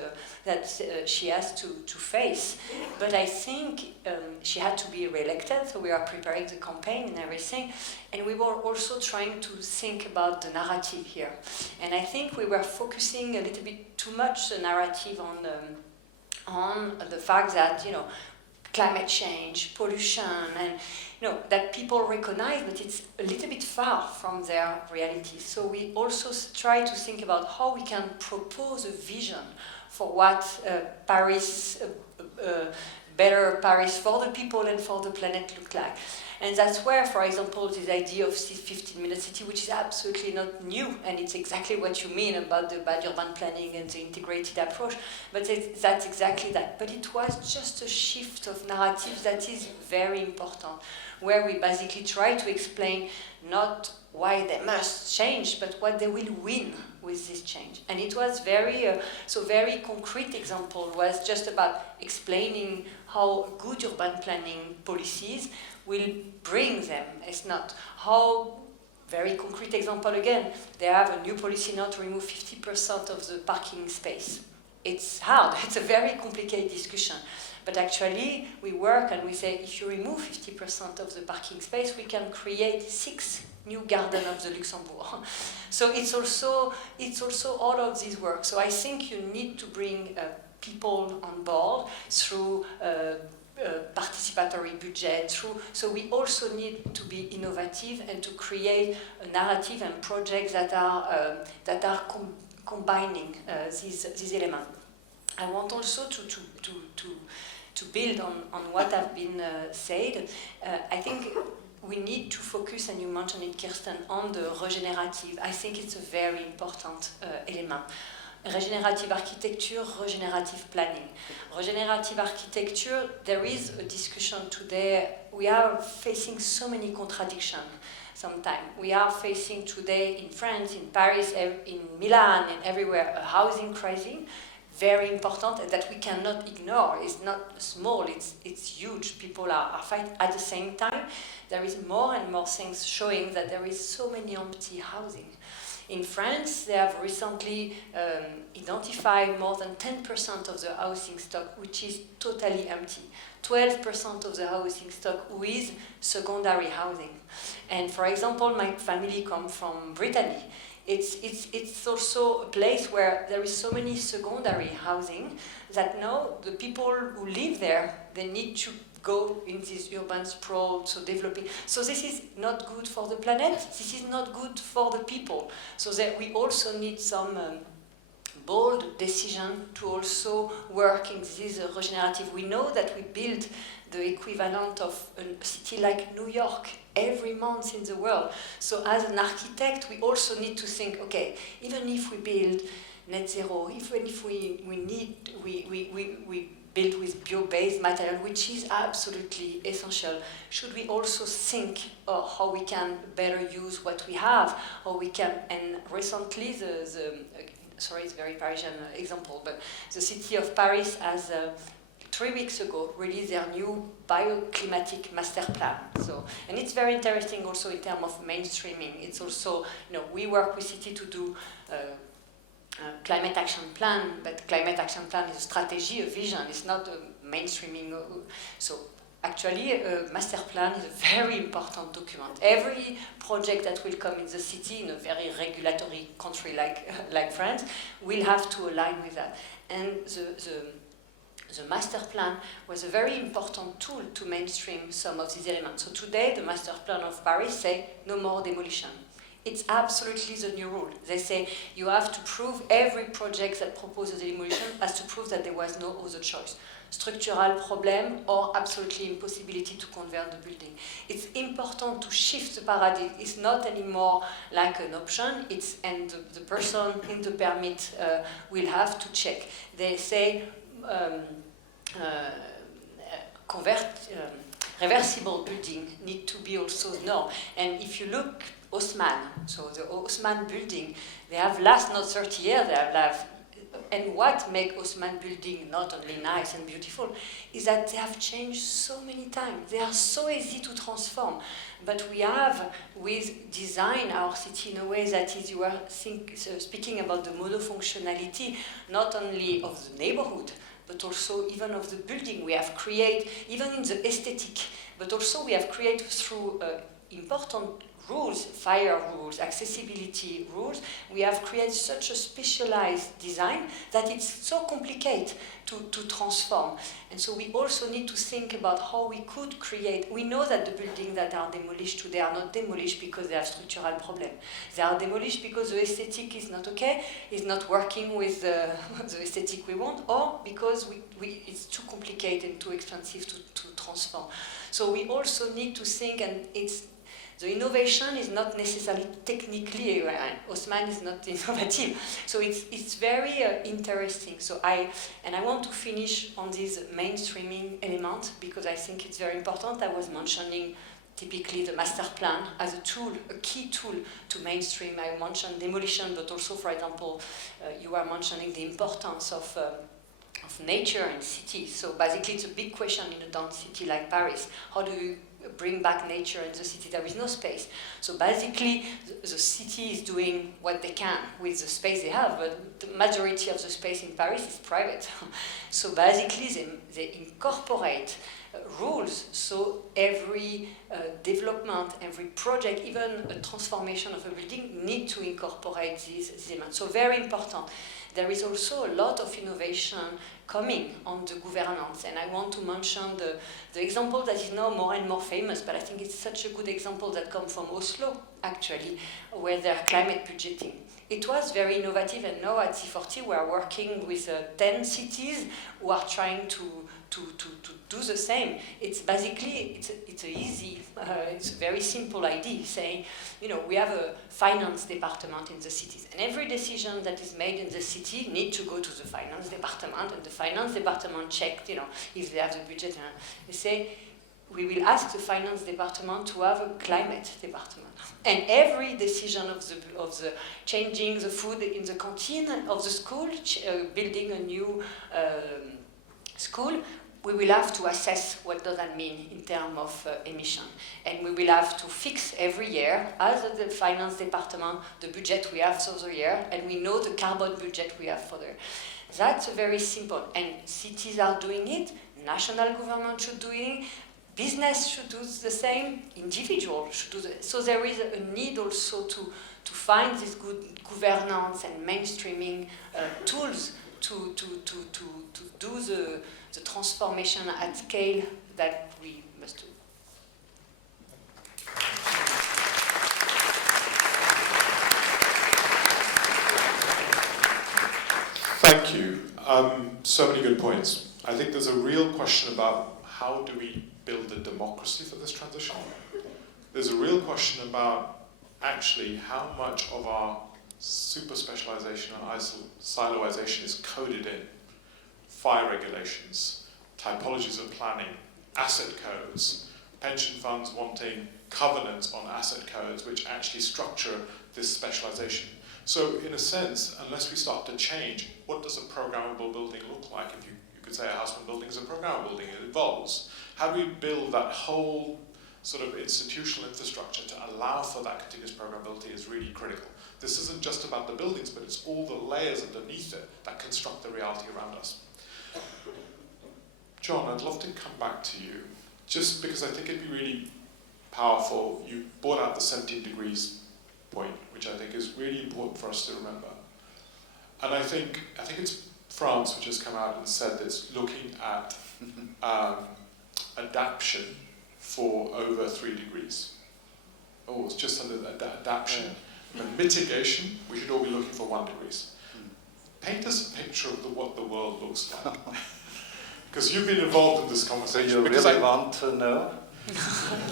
that she has to face. But I think she had to be re-elected, so we are preparing the campaign and everything. And we were also trying to think about the narrative here. And I think we were focusing a little bit too much the narrative on the fact that, climate change, pollution, and that people recognize, but it's a little bit far from their reality. So we also try to think about how we can propose a vision for what Paris, better Paris for the people and for the planet look like. And that's where, for example, this idea of 15-minute city, which is absolutely not new, and it's exactly what you mean about the bad urban planning and the integrated approach, but that's exactly that. But it was just a shift of narrative that is very important, where we basically try to explain not why they must change, but what they will win with this change. And it was very concrete example was just about explaining how good urban planning policies will bring them. It's not how, very concrete example again, they have a new policy now to remove 50% of the parking space. It's hard, it's a very complicated discussion. But actually, we work and we say, if you remove 50% of the parking space, we can create 6 new garden of the Luxembourg. So it's also all of this work. So I think you need to bring people on board through participatory budget. So we also need to be innovative and to create a narrative and projects that are combining these elements. I want also to build on what have been said. I think we need to focus, and you mentioned it, Kirsten, on the regenerative. I think it's a very important element. Regenerative architecture, regenerative planning. Regenerative architecture, there is a discussion today. We are facing so many contradictions sometimes. We are facing today in France, in Paris, in Milan, and everywhere, a housing crisis, very important, and that we cannot ignore. It's not small, it's huge. People are fighting. At the same time, there is more and more things showing that there is so many empty housing. In France, they have recently identified more than 10% of the housing stock, which is totally empty. 12% of the housing stock with secondary housing. And for example, my family comes from Brittany. It's also a place where there is so many secondary housing that now the people who live there, they need to go in this urban sprawl, so developing. So this is not good for the planet, this is not good for the people. So that we also need some bold decision to also work in this regenerative. We know that we build the equivalent of a city like New York every month in the world. So as an architect, we also need to think, okay, even if we build net zero, even if we build with bio-based material, which is absolutely essential, should we also think how we can better use what we have, how we can, and recently sorry, it's a very Parisian example, but the city of Paris has 3 weeks ago released their new bioclimatic master plan. So, and it's very interesting also in terms of mainstreaming. It's also, we work with city to do climate action plan, but climate action plan is a strategy, a vision. It's not a mainstreaming. So actually, a master plan is a very important document. Every project that will come in the city in a very regulatory country like France will have to align with that. And the master plan was a very important tool to mainstream some of these elements. So today, the master plan of Paris say no more demolition. It's absolutely the new rule. They say you have to prove, every project that proposes a demolition has to prove that there was no other choice. Structural problem or absolutely impossibility to convert the building. It's important to shift the paradigm. It's not anymore like an option, and the person in the permit will have to check. They say reversible building need to be also known. And if you look Haussmann, so the Haussmann building, they have last not 30 years, they have, and what makes Haussmann building not only nice and beautiful is that they have changed so many times. They are so easy to transform. But we have, with design our city in a way that is, you are speaking about the monofunctionality, not only of the neighborhood, but also even of the building. We have created, even in the aesthetic, but also we have created through important rules, fire rules, accessibility rules, we have created such a specialized design that it's so complicated to transform. And so we also need to think about how we could create. We know that the buildings that are demolished today are not demolished because they have structural problems. They are demolished because the aesthetic is not okay, is not working with the aesthetic we want, or because it's too complicated and too expensive to transform. So we also need to think, and the innovation is not necessarily technically, Haussmann is not innovative. So it's very interesting. So I want to finish on this mainstreaming element because I think it's very important. I was mentioning typically the master plan as a tool, a key tool to mainstream. I mentioned demolition, but also, for example, you are mentioning the importance of nature and cities. So basically it's a big question in a dense city like Paris. How do you bring back nature in the city? There is no space. So basically the city is doing what they can with the space they have, but the majority of the space in Paris is private. So basically they incorporate rules. So every development, every project, even a transformation of a building, need to incorporate these elements. So very important. There is also a lot of innovation coming on the governance, and I want to mention the example that is now more and more famous, but I think it's such a good example that comes from Oslo, actually, where they're climate budgeting. It was very innovative, and now at C40 we are working with 10 cities who are trying to do the same. It's basically, it's a very simple idea, saying, you know, we have a finance department in the cities, and every decision that is made in the city needs to go to the finance department, and the finance department checked, you know, if they have the budget, and they say, we will ask the finance department to have a climate department. And every decision of the changing the food in the canteen of the school, building a new school, we will have to assess what does that mean in terms of emission. And we will have to fix every year, as the finance department, the budget we have for the year, and we know the carbon budget we have for the year. That's very simple. And cities are doing it, national government should do it, business should do the same, individuals should do the same. So there is a need also to find this good governance and mainstreaming tools to do the transformation at scale that we must do. Thank you. So many good points. I think there's a real question about how do we build a democracy for this transition. There's a real question about actually how much of our super specialization and siloization is coded in. Fire regulations, typologies of planning, asset codes, pension funds wanting covenants on asset codes which actually structure this specialization. So in a sense, unless we start to change, what does a programmable building look like? If you could say a house building is a programmable building, it evolves. How do we build that whole sort of institutional infrastructure to allow for that continuous programmability is really critical. This isn't just about the buildings, but it's all the layers underneath it that construct the reality around us. John, I'd love to come back to you, just because I think it'd be really powerful. You brought out the 17 degrees point, which I think is really important for us to remember. And I think it's France which has come out and said that it's looking at adaptation for over 3 degrees. Oh, it's just under adaptation. Yeah. And mitigation, we should all be looking for 1 degree. Paint us a picture of what the world looks like. Because you've been involved in this conversation. You really want to know?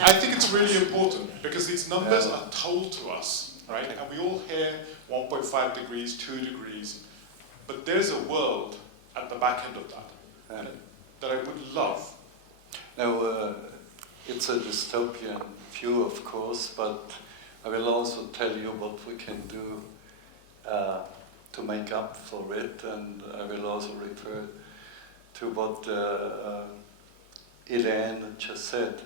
I think it's really important because these numbers are told to us, right? And we all hear 1.5 degrees, 2 degrees, but there's a world at the back end of that that I would love. Now, it's a dystopian view, of course, but I will also tell you what we can do to make up for it, and I will also refer to what Elaine just said.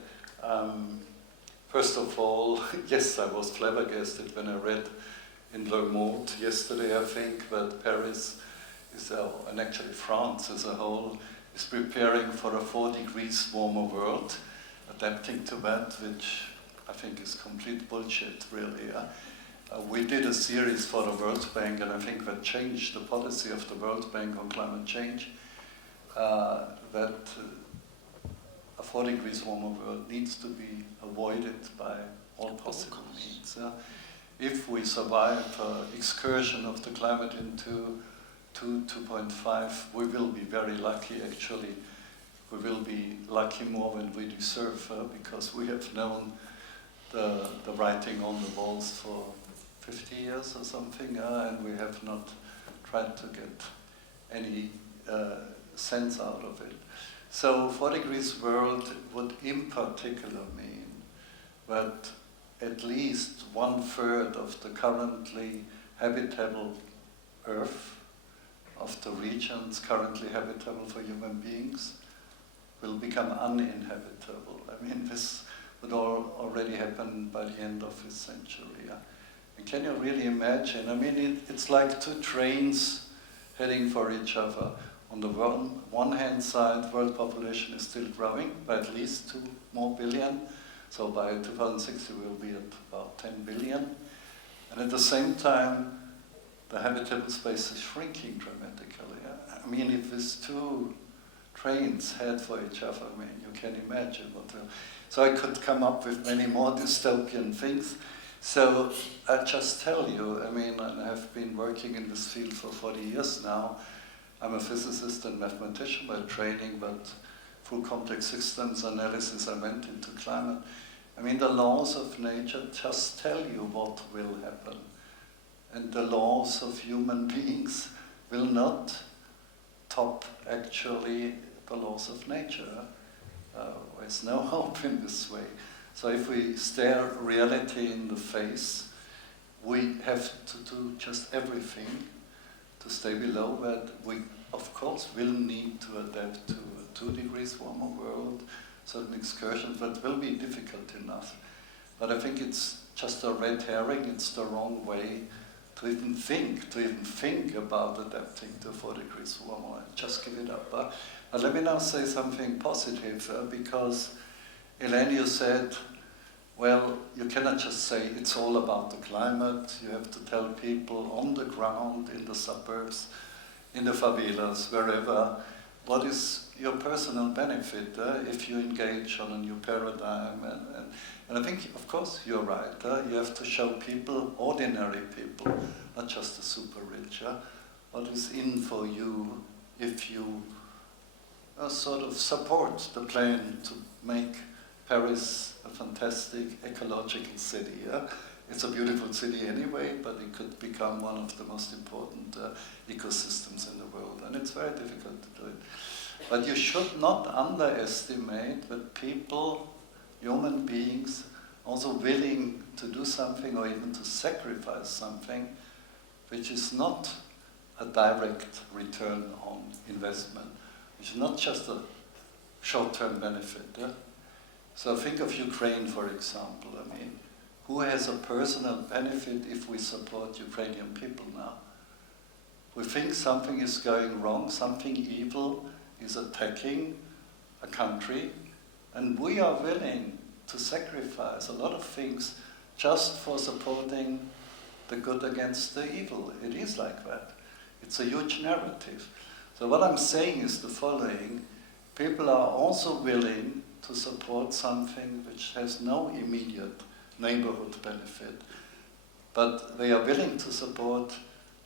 First of all, yes, I was flabbergasted when I read in Le Monde yesterday, I think, that Paris is, and actually France as a whole, is preparing for a 4 degrees warmer world, adapting to that, which I think is complete bullshit, really. We did a series for the World Bank, and I think that changed the policy of the World Bank on climate change, that a 4 degrees warmer world needs to be avoided by all possible means. If we survive excursion of the climate into 2.5, we will be very lucky, actually. We will be lucky more than we deserve, because we have known the writing on the walls for 50 years or something, and we have not tried to get any sense out of it. So 4 degrees world would in particular mean that at least 1/3 of the currently habitable Earth, of the regions currently habitable for human beings, will become uninhabitable. I mean, this would already happen by the end of this century. And can you really imagine? I mean, it's like 2 trains heading for each other. on the one hand side, world population is still growing by at least 2 more billion. So by 2060 we'll be at about 10 billion. And at the same time, the habitable space is shrinking dramatically. I mean, if these 2 trains head for each other, I mean, you can imagine what will. So I could come up with many more dystopian things. So I just tell you, I mean, I have been working in this field for 40 years now. I'm a physicist and mathematician by training, but through complex systems analysis I went into climate. I mean, the laws of nature just tell you what will happen. And the laws of human beings will not top, actually, the laws of nature. There's no hope in this way. So if we stare reality in the face, we have to do just everything to stay below that. We, of course, will need to adapt to a 2 degrees warmer world, certain excursions, but will be difficult enough. But I think it's just a red herring, it's the wrong way to even think about adapting to 4 degrees warmer. Just give it up. But let me now say something positive, because Elaine, you said, well, you cannot just say it's all about the climate. You have to tell people on the ground, in the suburbs, in the favelas, wherever, what is your personal benefit if you engage on a new paradigm. And I think, of course, you're right. You have to show people, ordinary people, not just the super rich, what is in for you if you sort of support the plan to make Paris a fantastic ecological city. It's a beautiful city anyway, but it could become one of the most important ecosystems in the world, and it's very difficult to do it. But you should not underestimate that people, human beings, also willing to do something or even to sacrifice something which is not a direct return on investment, which is not just a short-term benefit. So think of Ukraine, for example. I mean, who has a personal benefit if we support Ukrainian people now? We think something is going wrong, something evil is attacking a country, and we are willing to sacrifice a lot of things just for supporting the good against the evil. It is like that. It's a huge narrative. So what I'm saying is the following. People are also willing to support something which has no immediate neighborhood benefit, but they are willing to support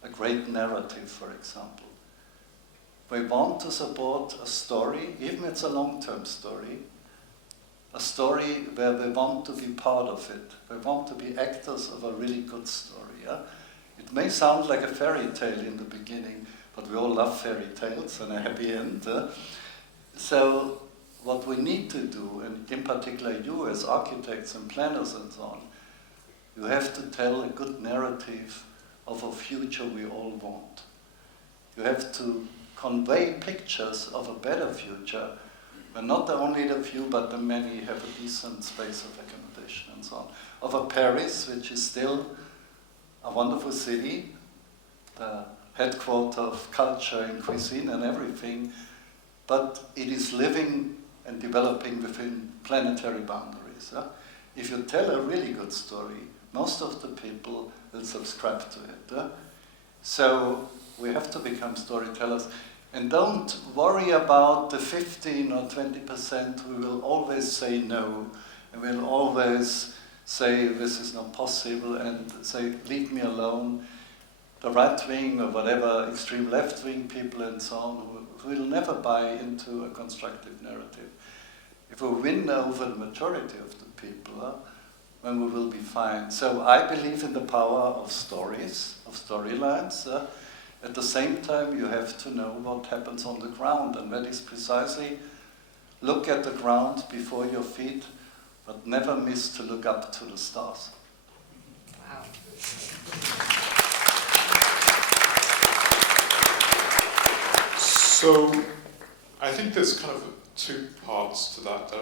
a great narrative, for example. They want to support a story, even if it's a long-term story, a story where they want to be part of it. They want to be actors of a really good story. It may sound like a fairy tale in the beginning, but we all love fairy tales and a happy end. So what we need to do, and in particular you as architects and planners and so on, you have to tell a good narrative of a future we all want. You have to convey pictures of a better future where not only the few but the many have a decent space of accommodation and so on. Of a Paris, which is still a wonderful city, the headquarter of culture and cuisine and everything, but it is living and developing within planetary boundaries. If you tell a really good story, most of the people will subscribe to it. So we have to become storytellers. And don't worry about the 15 or 20% who will always say no, and will always say this is not possible, and say leave me alone. The right wing or whatever extreme left wing people and so on who will never buy into a constructive narrative. If we win over the majority of the people, then we will be fine. So I believe in the power of stories, of storylines. At the same time, you have to know what happens on the ground, and that is precisely look at the ground before your feet, but never miss to look up to the stars. Wow. So I think there's kind of 2 parts to that,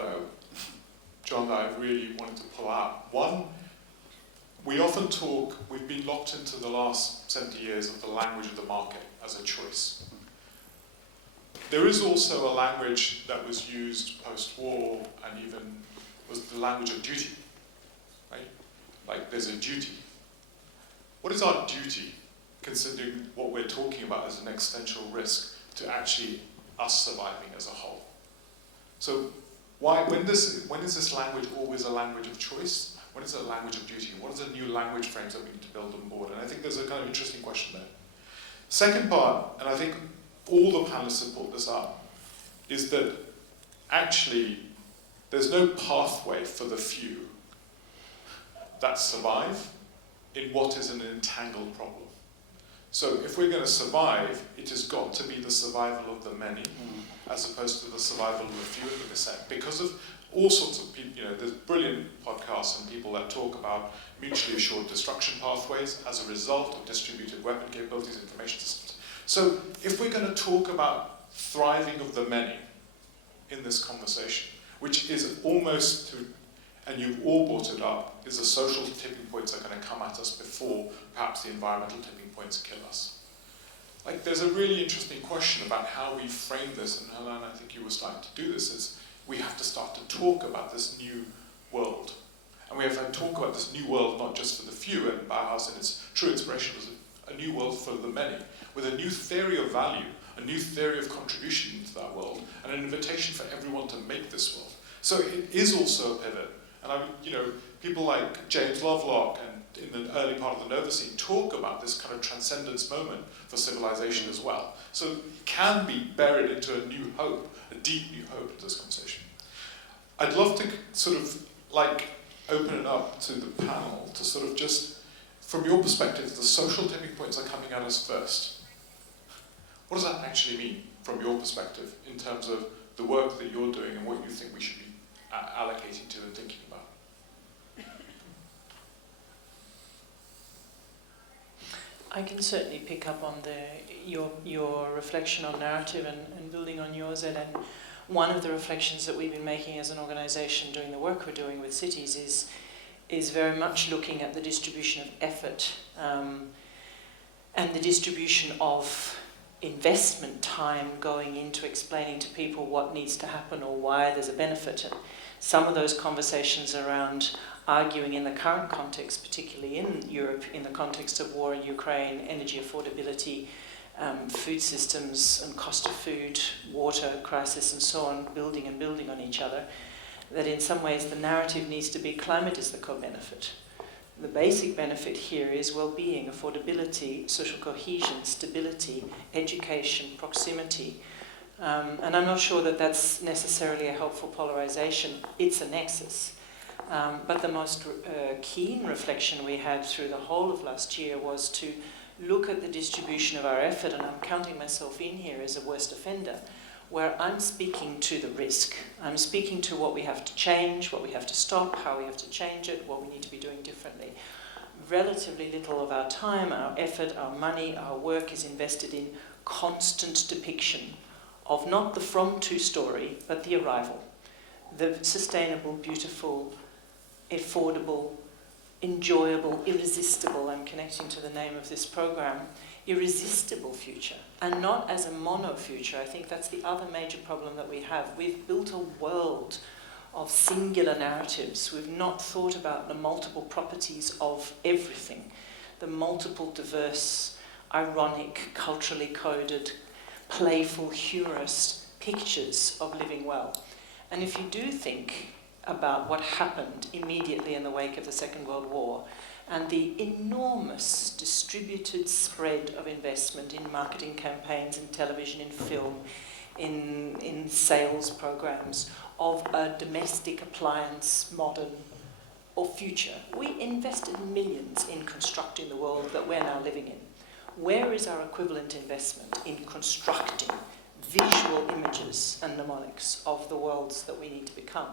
John, that I really wanted to pull out. One, we often talk, we've been locked into the last 70 years of the language of the market as a choice. There is also a language that was used post-war and even was the language of duty, right? Like there's a duty. What is our duty, considering what we're talking about as an existential risk to actually us surviving as a whole? So when is this language always a language of choice? When is it a language of duty? What are the new language frames that we need to build on board? And I think there's a kind of interesting question there. Second part, and I think all the panelists have brought this up, is that actually there's no pathway for the few that survive in what is an entangled problem. So if we're going to survive, it has got to be the survival of the many, as opposed to the survival of the few at the descent. Because of all sorts of people, there's brilliant podcasts and people that talk about mutually assured destruction pathways as a result of distributed weapon capabilities, information systems. So if we're going to talk about thriving of the many in this conversation, which is almost, and you've all brought it up, is the social tipping points are going to come at us before perhaps the environmental tipping points kill us. Like, there's a really interesting question about how we frame this, and Helen, I think you were starting to do this, is we have to start to talk about this new world. And we have to talk about this new world not just for the few, and Bauhaus in its true inspiration was a new world for the many, with a new theory of value, a new theory of contribution into that world, and an invitation for everyone to make this world. So it is also a pivot. And people like James Lovelock and in the early part of the Nova scene talk about this kind of transcendence moment for civilization as well. So it can be buried into a new hope, a deep new hope into this conversation. I'd love to sort of open it up to the panel to sort of just, from your perspective, the social tipping points are coming at us first. What does that actually mean from your perspective in terms of the work that you're doing and what you think we should be allocating to and thinking about? I can certainly pick up on your reflection on narrative and building on yours, Ed. And one of the reflections that we've been making as an organisation doing the work we're doing with cities is very much looking at the distribution of effort and the distribution of investment time going into explaining to people what needs to happen or why there's a benefit. And some of those conversations around arguing in the current context, particularly in Europe, in the context of war in Ukraine, energy affordability, food systems and cost of food, water crisis and so on, building on each other, that in some ways the narrative needs to be climate is the co-benefit. The basic benefit here is well-being, affordability, social cohesion, stability, education, proximity. And I'm not sure that that's necessarily a helpful polarization. It's a nexus. But the most keen reflection we had through the whole of last year was to look at the distribution of our effort, and I'm counting myself in here as a worst offender, where I'm speaking to the risk. I'm speaking to what we have to change, what we have to stop, how we have to change it, what we need to be doing differently. Relatively little of our time, our effort, our money, our work is invested in constant depiction of not the from-to story, but the arrival. The sustainable, beautiful, affordable, enjoyable, irresistible, I'm connecting to the name of this program, irresistible future, and not as a mono future. I think that's the other major problem that we have. We've built a world of singular narratives. We've not thought about the multiple properties of everything, the multiple diverse, ironic, culturally coded, playful, humorous pictures of living well. And if you do think about what happened immediately in the wake of the Second World War and the enormous distributed spread of investment in marketing campaigns, in television, in film, in sales programs of a domestic appliance, modern or future, we invested millions in constructing the world that we're now living in. Where is our equivalent investment in constructing visual images and mnemonics of the worlds that we need to become?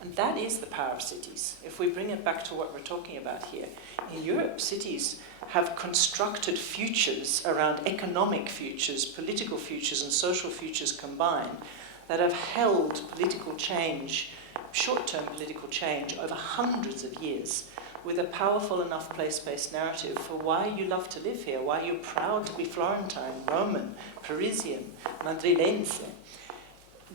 And that is the power of cities. If we bring it back to what we're talking about here, in Europe, cities have constructed futures around economic futures, political futures, and social futures combined that have held political change, short-term political change, over hundreds of years, with a powerful enough place-based narrative for why you love to live here, why you're proud to be Florentine, Roman, Parisian, Madrilense.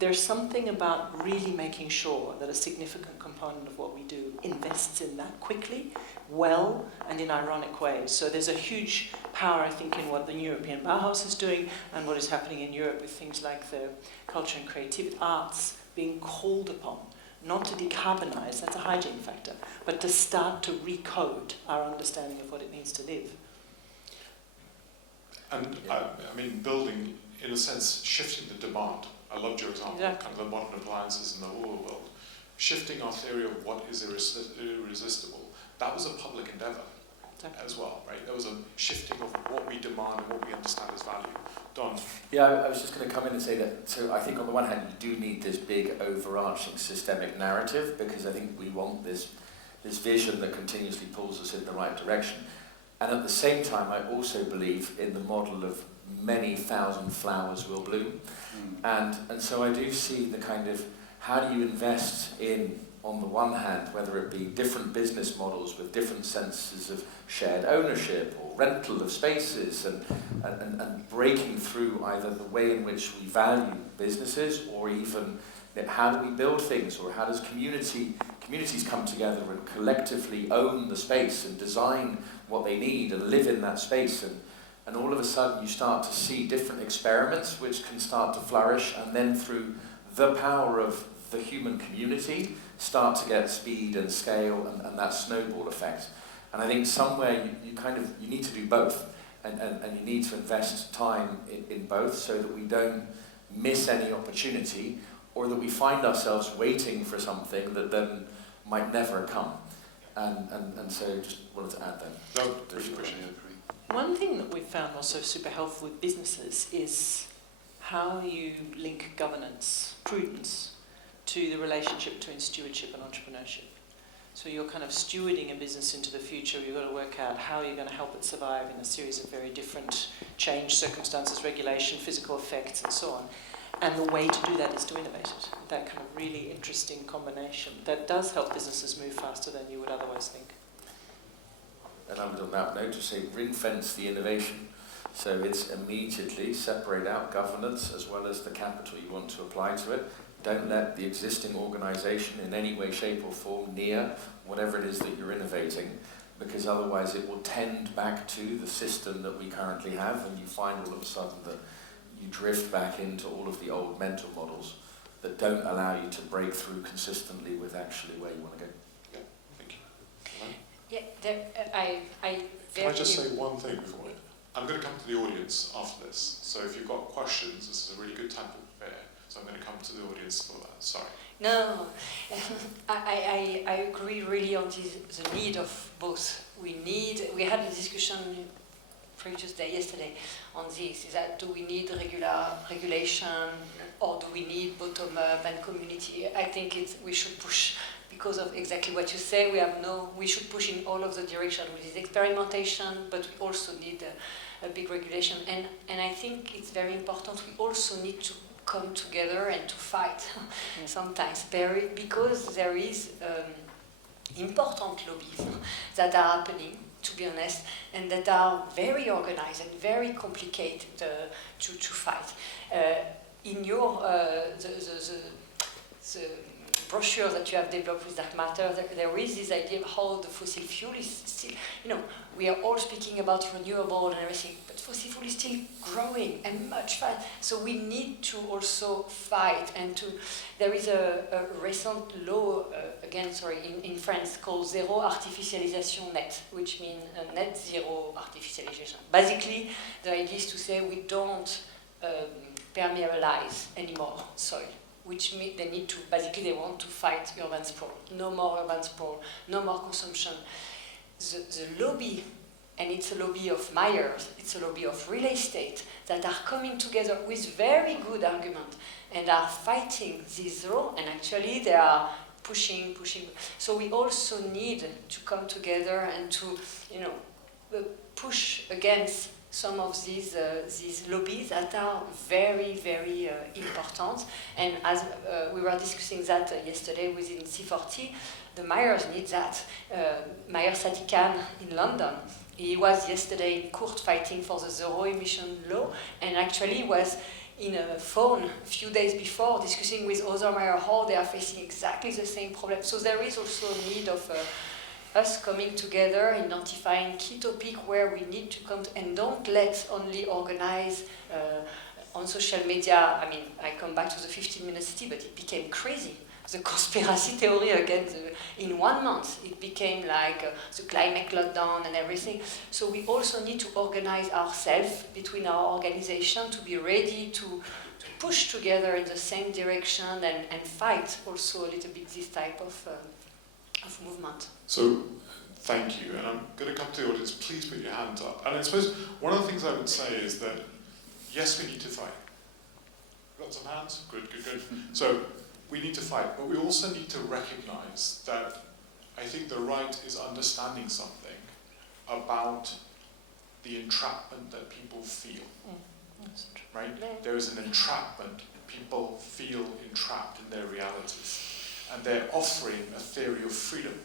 there's something about really making sure that a significant component of what we do invests in that quickly, well, and in ironic ways. So there's a huge power, I think, in what the European Bauhaus is doing and what is happening in Europe with things like the culture and creative arts being called upon, not to decarbonize, that's a hygiene factor, but to start to recode our understanding of what it means to live. And I mean, building, in a sense, shifting the demand. I loved your example, Exactly. kind of the modern appliances in the whole world. Shifting our theory of what is irresistible. That was a public endeavor as well, right? There was a shifting of what we demand and what we understand as value. Don? Yeah, I was just going to come in and say that, so I think on the one hand you do need this big overarching systemic narrative, because I think we want this vision that continuously pulls us in the right direction. And at the same time, I also believe in the model of many thousand flowers will bloom. And so I do see the kind of, how do you invest in, on the one hand, whether it be different business models with different senses of shared ownership or rental of spaces, and breaking through either the way in which we value businesses, or even how do we build things, or how does communities come together and collectively own the space and design what they need and live in that space. And all of a sudden you start to see different experiments which can start to flourish, and then through the power of the human community start to get speed and scale and that snowball effect. And I think somewhere you need to do both, and you need to invest time in both, so that we don't miss any opportunity, or that we find ourselves waiting for something that then might never come. And so just wanted to add that. No, One thing that we've found also super helpful with businesses is how you link governance, prudence, to the relationship between stewardship and entrepreneurship. So you're kind of stewarding a business into the future. You've got to work out how you're going to help it survive in a series of very different change circumstances, regulation, physical effects, and so on. And the way to do that is to innovate it. That kind of really interesting combination that does help businesses move faster than you would otherwise think. And I would on that note just say ring-fence the innovation. So it's immediately separate out governance as well as the capital you want to apply to it. Don't let the existing organisation in any way, shape or form near whatever it is that you're innovating, because otherwise it will tend back to the system that we currently have, and you find all of a sudden that you drift back into all of the old mental models that don't allow you to break through consistently with actually where you want to go. Yeah, thank you. Yeah, Can I just say one thing before? I'm going to come to the audience after this, so if you've got questions, this is a really good time to prepare. So I'm going to come to the audience for that. Sorry. No, I agree really on the need of both. We had a discussion yesterday on this, is that do we need regulation, or do we need bottom-up and community? I think we should push, because of exactly what you say, we should push in all of the direction with this experimentation, but we also need a big regulation. And I think it's very important, we also need to come together and to fight sometimes, because there is important lobbies that are happening, to be honest, and that are very organized and very complicated to fight. In your the brochure that you have developed with Dark Matter, there is this idea of how the fossil fuel is still, we are all speaking about renewable and everything, but fossil fuel is still growing and much faster. So we need to also fight, and there is a recent law, in France, called Zero Artificialisation Net, which means net zero artificialization. Basically, the idea is to say we don't permeabilize anymore soil, which means they want to fight urban sprawl. No more urban sprawl, no more consumption. The lobby, and it's a lobby of Myers, it's a lobby of real estate, that are coming together with very good argument and are fighting this law, and actually they are pushing. So we also need to come together and to, push against some of these lobbies that are very, very important. And as we were discussing that yesterday within C40, the Myers need that. Meyer Sadiq Khan in London, he was yesterday in court fighting for the zero emission law, and actually in a phone a few days before, discussing with other mayors how they are facing exactly the same problem. So there is also a need of us coming together, identifying key topics where we need to come to, and don't let's only organize on social media. I mean, I come back to the 15-minute city, but it became crazy. The conspiracy theory again, in 1 month, it became like the climate lockdown and everything. So we also need to organize ourselves between our organization to be ready to push together in the same direction and fight also a little bit this type of movement. So, thank you. And I'm going to come to the audience. Please put your hands up. And I suppose one of the things I would say is that, yes, we need to fight. Got some hands? Good, good, good. So, we need to fight, but we also need to recognize that I think the right is understanding something about the entrapment that people feel, right? There is an entrapment. People feel entrapped in their realities, and they're offering a theory of freedom.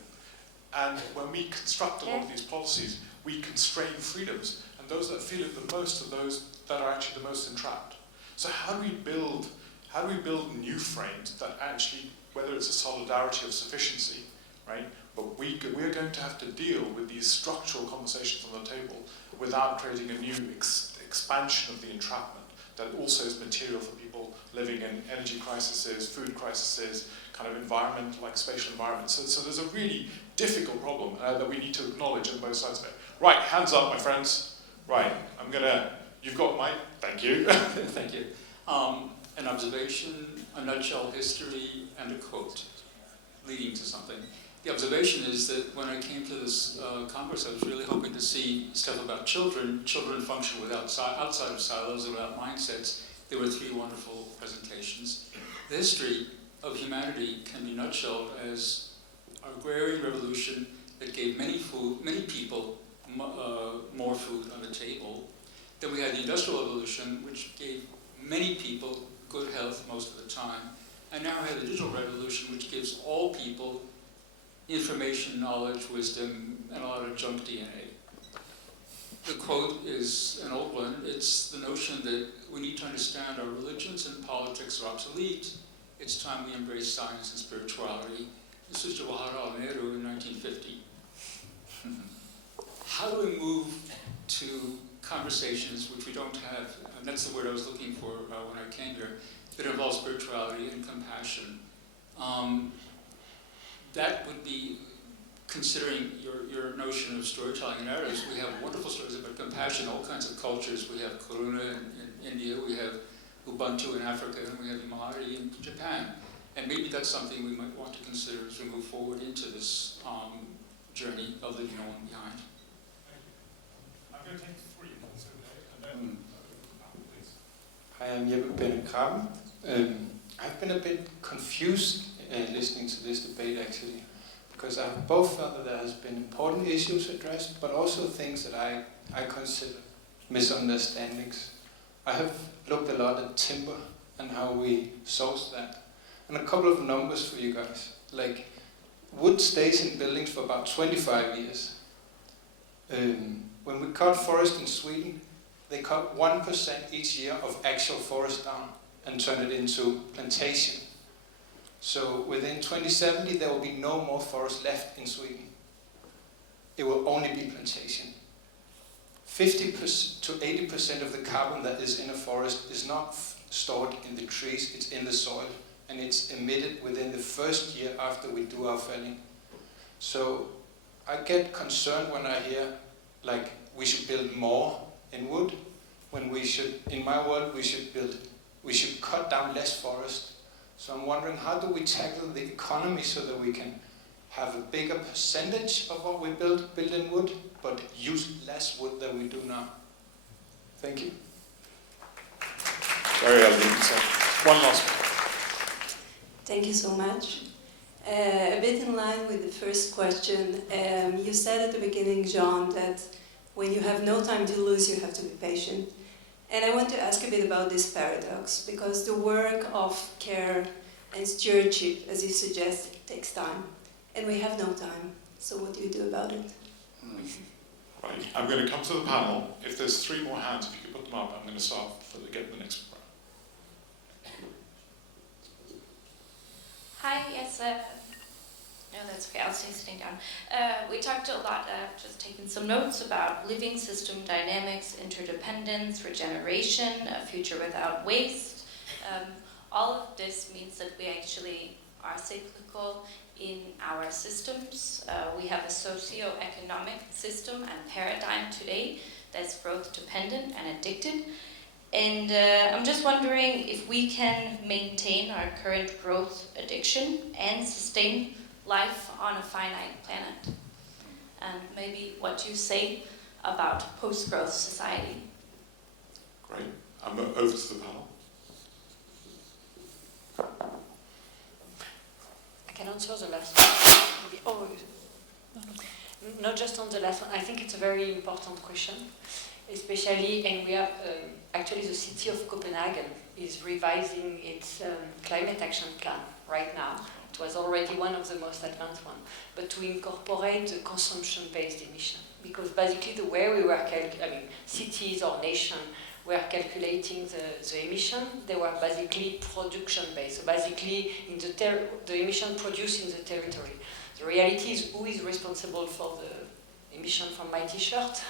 And when we construct a lot of these policies, we constrain freedoms, and those that feel it the most are those that are actually the most entrapped. So how do we build new frames that actually, whether it's a solidarity of sufficiency, right? But we're going to have to deal with these structural conversations on the table without creating a new expansion of the entrapment that also is material for people living in energy crises, food crises, kind of environment, like spatial environments. So there's a really difficult problem that we need to acknowledge on both sides of it. Right, hands up, my friends. Right, you've got my, thank you. Thank you. An observation, a nutshell history, and a quote leading to something. The observation is that when I came to this Congress, I was really hoping to see stuff about children. Children function outside of silos, without mindsets. There were 3 wonderful presentations. The history of humanity can be nutshelled as an agrarian revolution that gave many people more food on the table. Then we had the Industrial Revolution, which gave many people good health most of the time. And now we have the Digital Revolution, which gives all people information, knowledge, wisdom, and a lot of junk DNA. The quote is an old one. It's the notion that we need to understand our religions and politics are obsolete. It's time we embrace science and spirituality. This was Jawaharlal Nehru in 1950. How do we move to conversations which we don't have, and that's the word I was looking for when I came here, that involve spirituality and compassion? That would be considering your notion of storytelling and narratives. We have wonderful stories about compassion, all kinds of cultures. We have Karuna in India, we have Ubuntu in Africa, and we have Himalaya in Japan. And maybe that's something we might want to consider as we move forward into this journey of leaving no one behind. I'm going to take 3 minutes, and then please. Hi, I'm Jeppe Benne-Krabbe. I've been a bit confused listening to this debate actually, because I've both felt that there has been important issues addressed, but also things that I consider misunderstandings. I have looked a lot at timber and how we source that. And a couple of numbers for you guys. Like, wood stays in buildings for about 25 years. When we cut forest in Sweden, they cut 1% each year of actual forest down and turn it into plantation. So within 2070, there will be no more forest left in Sweden. It will only be plantation. 50% to 80% of the carbon that is in a forest is not stored in the trees, it's in the soil, and it's emitted within the first year after we do our felling. So I get concerned when I hear, like, we should build more in wood, when we should, in my world, we should cut down less forest. So I'm wondering, how do we tackle the economy so that we can have a bigger percentage of what we build in wood, but use less wood than we do now? Thank you. Very elegant. So, one last one. Thank you so much. A bit in line with the first question, you said at the beginning, Jean, that when you have no time to lose, you have to be patient. And I want to ask a bit about this paradox, because the work of care and stewardship, as you suggest, takes time. And we have no time. So what do you do about it? Right, I'm going to come to the panel. If there's 3 more hands, if you could put them up, I'm going to start get the next round. Hi, yes, no, that's okay, I'll stay sitting down. We talked a lot, just taking some notes about living system dynamics, interdependence, regeneration, a future without waste. All of this means that we actually are cyclical in our systems. We have a socio-economic system and paradigm today that's growth dependent and addicted. And I'm just wondering if we can maintain our current growth addiction and sustain life on a finite planet. And maybe what you say about post-growth society. Great. I'm over to the panel. I can answer the last one. Maybe. Oh, not just on the last one. I think it's a very important question, especially, and we have actually the city of Copenhagen is revising its climate action plan right now. It was already one of the most advanced ones, but to incorporate the consumption-based emission, because basically the way we were cities or nations were calculating the emission, they were basically production-based. So basically, in the emission produced in the territory. The reality is who is responsible for the emission from my T-shirt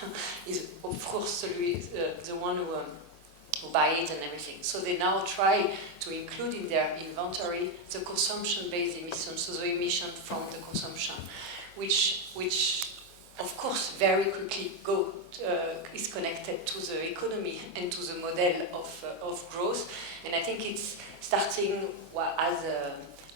is of course the one who buy it and everything. So they now try to include in their inventory the consumption-based emissions, so the emission from the consumption, which of course very quickly is connected to the economy and to the model of growth. And I think it's starting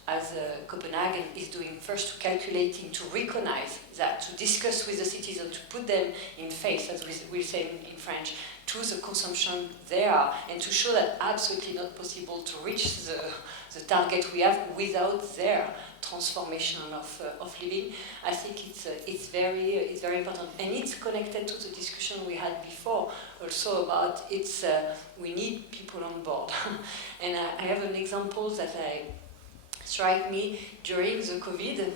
as Copenhagen is doing first, to calculating, to recognize that, to discuss with the citizens, to put them in face, as we say in French, to the consumption there, and to show that absolutely not possible to reach the target we have without their transformation of living. I think it's very important, and it's connected to the discussion we had before also about we need people on board. And I have an example that strike me during the COVID.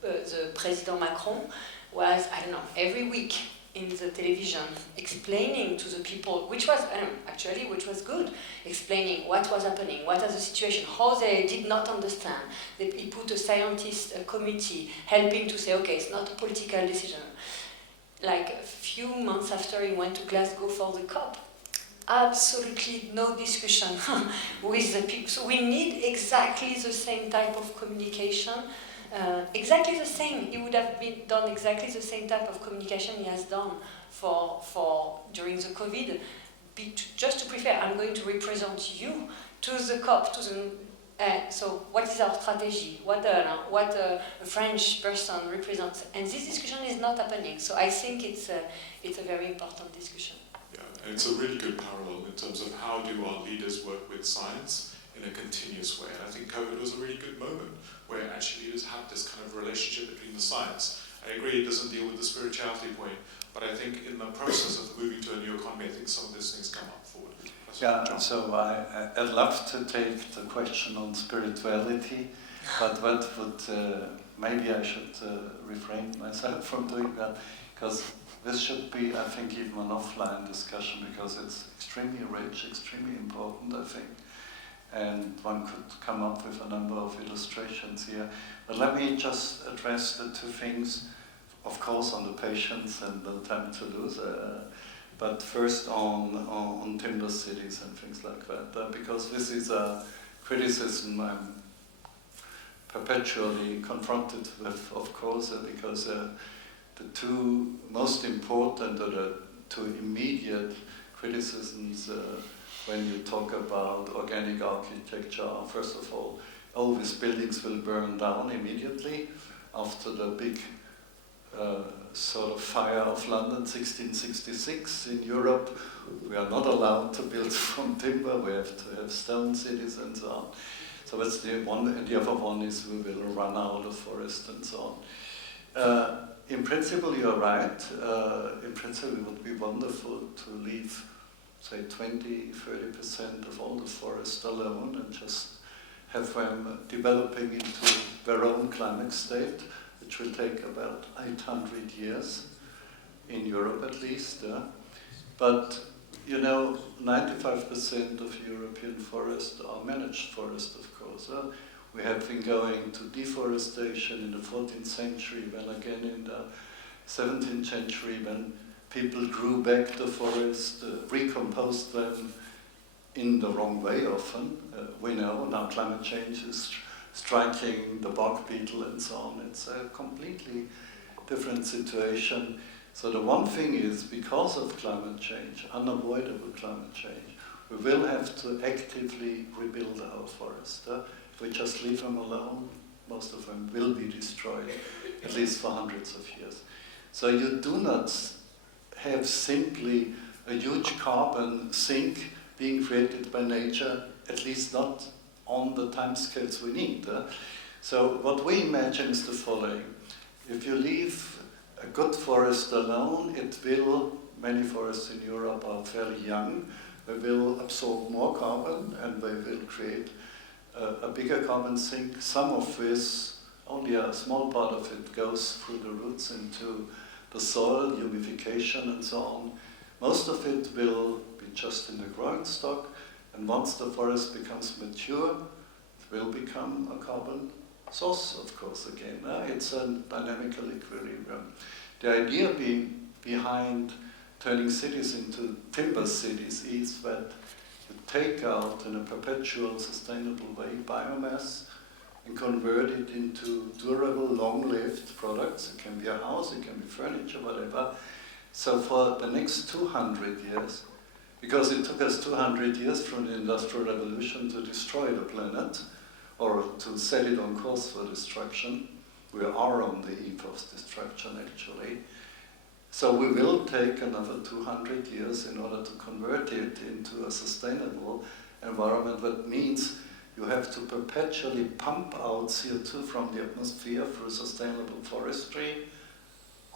The President Macron was, I don't know, every week in the television explaining to the people, which was good, explaining what was happening, what was the situation, how they did not understand. He put a scientist committee helping to say, okay, it's not a political decision. Like a few months after he went to Glasgow for the COP, absolutely no discussion with the people. So we need exactly the same type of communication. Exactly the same. He would have done exactly the same type of communication he has done for during the COVID. Just to prepare, I'm going to represent you to the COP. So what is our strategy? What a French person represents? And this discussion is not happening. So I think it's a very important discussion. Yeah, and it's a really good parallel in terms of how do our leaders work with science in a continuous way. And I think COVID was a really good moment where actually leaders had this kind of relationship between the science. I agree it doesn't deal with the spirituality point, but I think in the process of moving to a new economy, I think some of these things come up forward. Yeah, so I'd love to take the question on spirituality, but maybe I should refrain myself from doing that, because this should be, I think, even an offline discussion, because it's extremely rich, extremely important, I think. And one could come up with a number of illustrations here. But let me just address the two things, of course, on the patients and the time to lose, but first on timber cities and things like that, because this is a criticism I'm perpetually confronted with, of course, because the two most important, or the two immediate criticisms when you talk about organic architecture are, first of all, these buildings will burn down immediately after the big sort of fire of London 1666 in Europe. We are not allowed to build from timber, we have to have stone cities and so on. So that's the one, and the other one is we will run out of forest and so on. In principle, you're right. In principle, it would be wonderful to leave, say, 20-30% of all the forest alone and just have them developing into their own climate state, which will take about 800 years, in Europe at least. But, 95% of European forests are managed forests, of course. We have been going to deforestation in the 14th century, then again in the 17th century, when people grew back the forest, recomposed them in the wrong way often. We know now climate change is striking the bog beetle and so on. It's a completely different situation. So the one thing is, because of climate change, unavoidable climate change, we will have to actively rebuild our forest. If we just leave them alone, most of them will be destroyed, at least for hundreds of years. So you do not have simply a huge carbon sink being created by nature, at least not on the timescales we need. So what we imagine is the following. If you leave a good forest alone, it will, many forests in Europe are fairly young, they will absorb more carbon and they will create a bigger carbon sink. Some of this, only a small part of it goes through the roots into the soil, humidification and so on. Most of it will be just in the growing stock, and once the forest becomes mature, it will become a carbon source, of course, again. It's a dynamical equilibrium. The idea behind turning cities into timber cities is that you take out in a perpetual, sustainable way biomass and convert it into durable, long-lived products. It can be a house, it can be furniture, whatever. So for the next 200 years, because it took us 200 years from the Industrial Revolution to destroy the planet, or to set it on course for destruction. We are on the eve of destruction, actually. So we will take another 200 years in order to convert it into a sustainable environment. That means you have to perpetually pump out CO2 from the atmosphere through sustainable forestry,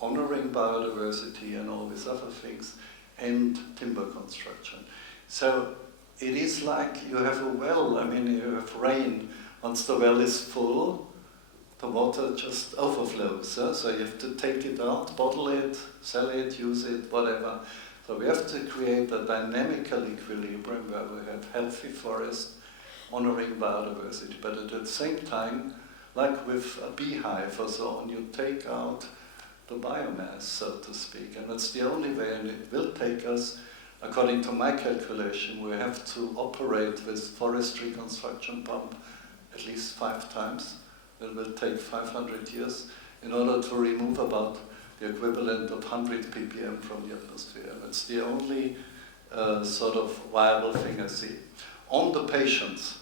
honoring biodiversity and all these other things, and timber construction. So it is like you have a well, I mean, you have rain. Once the well is full, the water just overflows. So you have to take it out, bottle it, sell it, use it, whatever. So we have to create a dynamical equilibrium where we have healthy forests, honoring biodiversity, but at the same time, like with a beehive or so on, you take out the biomass, so to speak, and that's the only way, and it will take us, according to my calculation, we have to operate this forest reconstruction pump at least 5 times. It will take 500 years in order to remove about the equivalent of 100 ppm from the atmosphere. That's the only sort of viable thing I see. On the patients,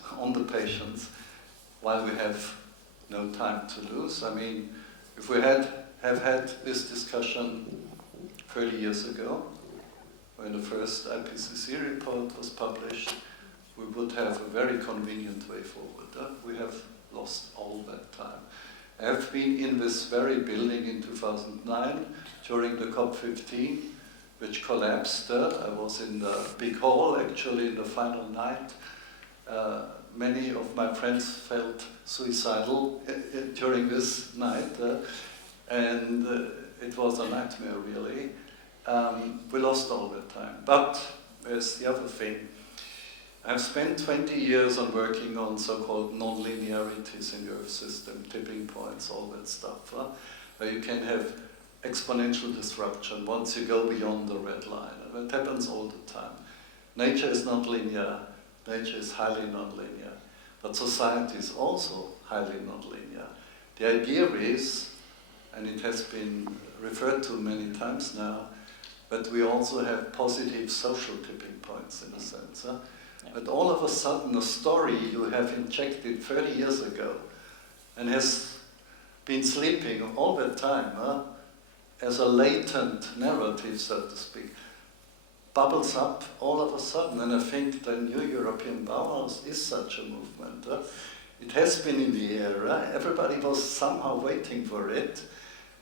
while we have no time to lose, I mean, if we have had this discussion 30 years ago, when the first IPCC report was published, we would have a very convenient way forward. We have lost all that time. I have been in this very building in 2009 during the COP15, which collapsed. I was in the big hall, actually, in the final night. Many of my friends felt suicidal during this night, and it was a nightmare, really. We lost all that time. But there's the other thing. I've spent 20 years on working on so-called non-linearities in the Earth system, tipping points, all that stuff, where you can have exponential disruption once you go beyond the red line. And that happens all the time. Nature is not linear. Nature is highly non-linear. But society is also highly non-linear. The idea is, and it has been referred to many times now, but we also have positive social tipping points in a sense. But all of a sudden, a story you have injected 30 years ago and has been sleeping all that time as a latent narrative, so to speak, bubbles up all of a sudden. And I think the new European Bauhaus is such a movement. It has been in the air. Everybody was somehow waiting for it,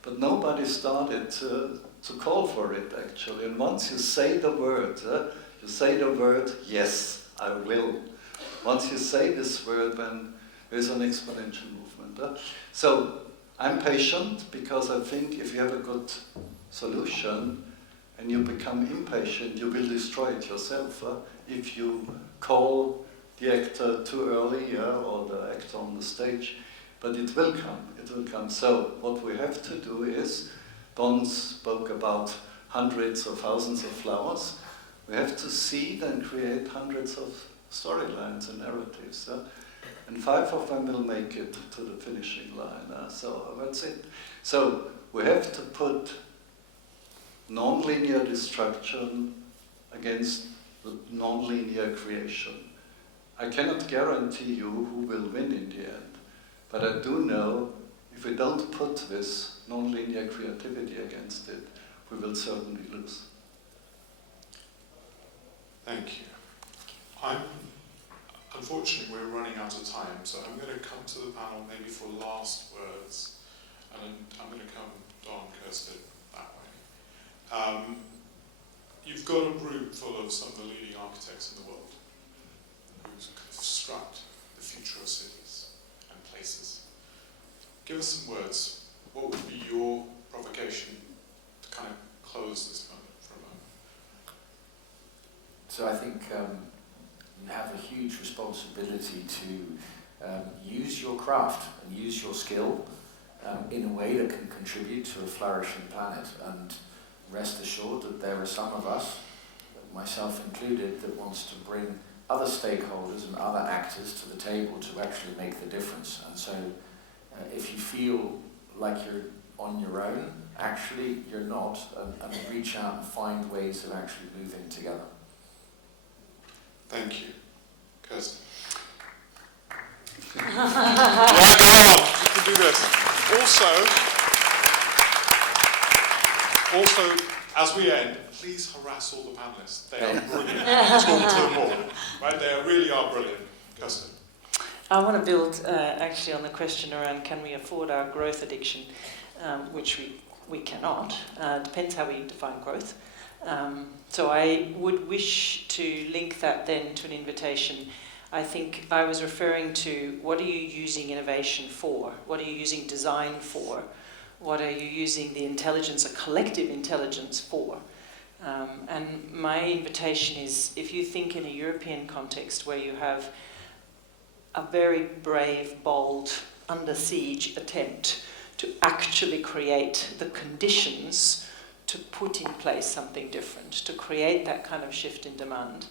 but nobody started to call for it, actually. And once you say the word, yes, I will. Once you say this word, then there's an exponential movement. So I'm patient because I think if you have a good solution and you become impatient, you will destroy it yourself if you call the actor too early, or the actor on the stage, but it will come. So what we have to do is, Don spoke about hundreds or thousands of flowers. We have to seed and create hundreds of storylines and narratives. And 5 of them will make it to the finishing line. So that's it. So we have to put non-linear destruction against non-linear creation. I cannot guarantee you who will win in the end, but I do know if we don't put this non-linear creativity against it, we will certainly lose. Thank you. Unfortunately, we're running out of time, so I'm going to come to the panel maybe for last words, and I'm going to come Don Kirsten that way. You've got a group full of some of the leading architects in the world who construct the future of cities and places. Give us some words. What would be your provocation to kind of close this moment for a moment? So I think you have a huge responsibility to use your craft and use your skill in a way that can contribute to a flourishing planet. And rest assured that there are some of us, myself included, that wants to bring other stakeholders and other actors to the table to actually make the difference. And so if you feel like you're on your own, actually you're not, and reach out and find ways of actually moving together. Thank you. Kirsten. Yeah, go on. You can do this. Also, as we end, please harass all the panelists. They are brilliant. Talk to them all. Right? They really are brilliant. Kirsten. I want to build actually on the question around can we afford our growth addiction, which we cannot. Depends how we define growth. So I would wish to link that then to an invitation. I think I was referring to what are you using innovation for? What are you using design for? What are you using the intelligence, a collective intelligence for? And my invitation is, if you think in a European context where you have a very brave, bold, under siege attempt to actually create the conditions to put in place something different, to create that kind of shift in demand,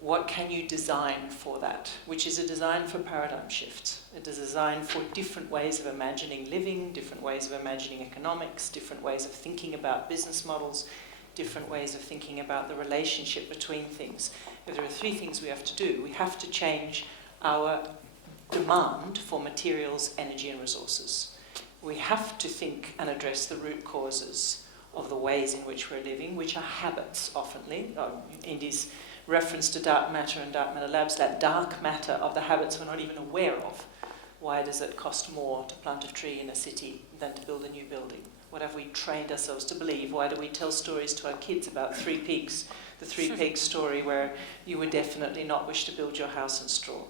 what can you design for that? Which is a design for paradigm shifts. It is a design for different ways of imagining living, different ways of imagining economics, different ways of thinking about business models, different ways of thinking about the relationship between things. If there are 3 things we have to do, we have to change our demand for materials, energy and resources. We have to think and address the root causes of the ways in which we're living, which are habits oftenly. Indy's reference to dark matter and dark matter labs, that dark matter of the habits we're not even aware of. Why does it cost more to plant a tree in a city than to build a new building? What have we trained ourselves to believe? Why do we tell stories to our kids about 3 peaks, the 3 peaks story where you would definitely not wish to build your house in straw?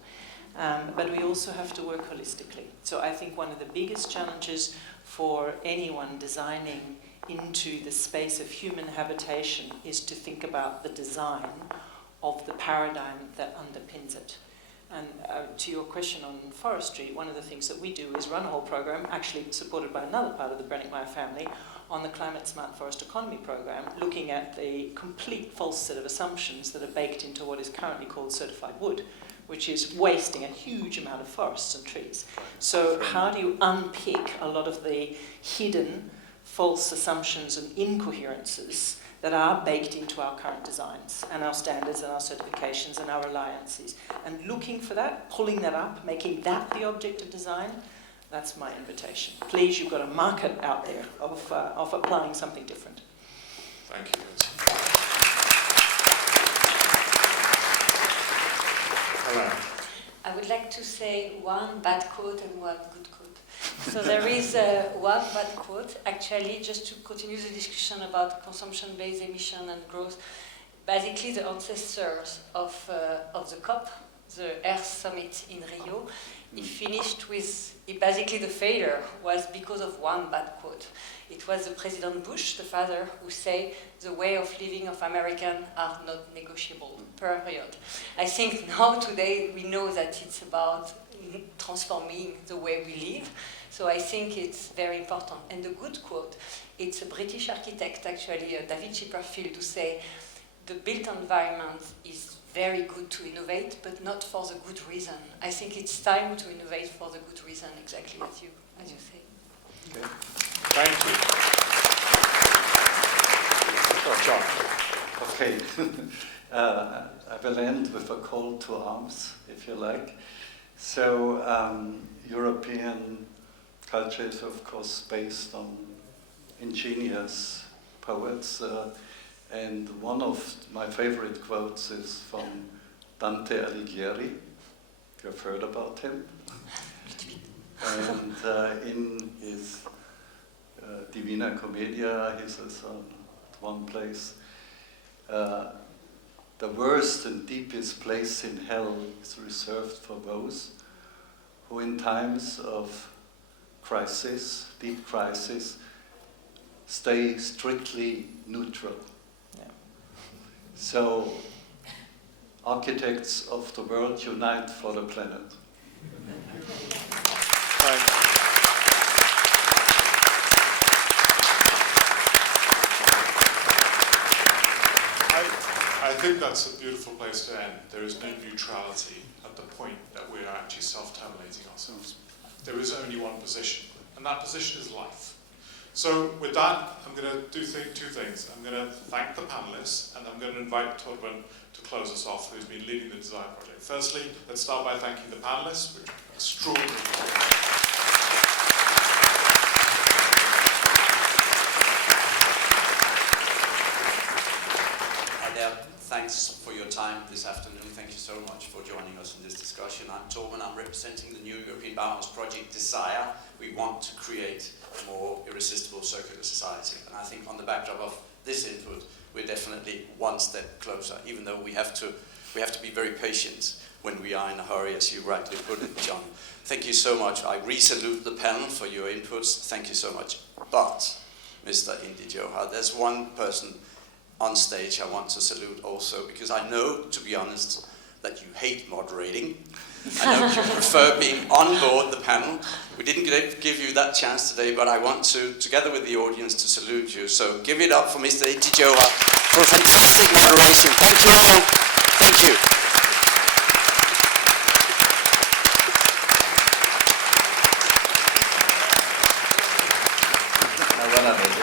But we also have to work holistically. So I think one of the biggest challenges for anyone designing into the space of human habitation is to think about the design of the paradigm that underpins it. And to your question on forestry, one of the things that we do is run a whole program, actually supported by another part of the Brennick-Meyer family, on the Climate Smart Forest Economy program, looking at the complete false set of assumptions that are baked into what is currently called certified wood, which is wasting a huge amount of forests and trees. So how do you unpick a lot of the hidden false assumptions and incoherences that are baked into our current designs and our standards and our certifications and our alliances? And looking for that, pulling that up, making that the object of design, that's my invitation. Please, you've got a market out there of applying something different. Thank you. Hello. I would like to say one bad quote and one good quote. So there is one bad quote, actually, just to continue the discussion about consumption-based emission and growth. Basically, the ancestors of the COP, the Earth Summit in Rio, he finished with, basically the failure was because of one bad quote. It was the President Bush, the father, who said, the way of living of Americans are not negotiable, period. I think now, today, we know that it's about transforming the way we live. So I think it's very important. And the good quote, it's a British architect, actually, David Chipperfield, who say, the built environment is very good to innovate, but not for the good reason. I think it's time to innovate for the good reason, exactly as you say. Okay. Thank you. Oh, John. Okay. I will end with a call to arms, if you like. So, European culture is, of course, based on ingenious poets. And one of my favorite quotes is from Dante Alighieri. You've heard about him. And in his Divina Commedia, he says at one place, the worst and deepest place in hell is reserved for those who in times of crisis, deep crisis, stay strictly neutral. Yeah. So, architects of the world, unite for the planet. I think that's a beautiful place to end. There is no neutrality at the point that we're actually self-terminating ourselves. There is only one position, and that position is life. So with that, I'm going to do two things. I'm going to thank the panelists, and I'm going to invite Torbjørn to close us off, who's been leading the design project. Firstly, let's start by thanking the panelists, which are extraordinary. Thanks for your time this afternoon. Thank you so much for joining us in this discussion. I'm Torben. I'm representing the new European Bauhaus project Desire. We want to create a more irresistible circular society. And I think on the backdrop of this input, we're definitely one step closer, even though we have to be very patient when we are in a hurry, as you rightly put it, John. Thank you so much. I re-salute the panel for your inputs. Thank you so much. But, Mr. Indy Johar, there's one person on stage I want to salute also, because I know, to be honest, that you hate moderating. I know you prefer being on board the panel. We didn't give you that chance today, but I want to, together with the audience, to salute you. So give it up for Mr. Indy Johar for fantastic moderation. Thank you all. Thank you. I wanna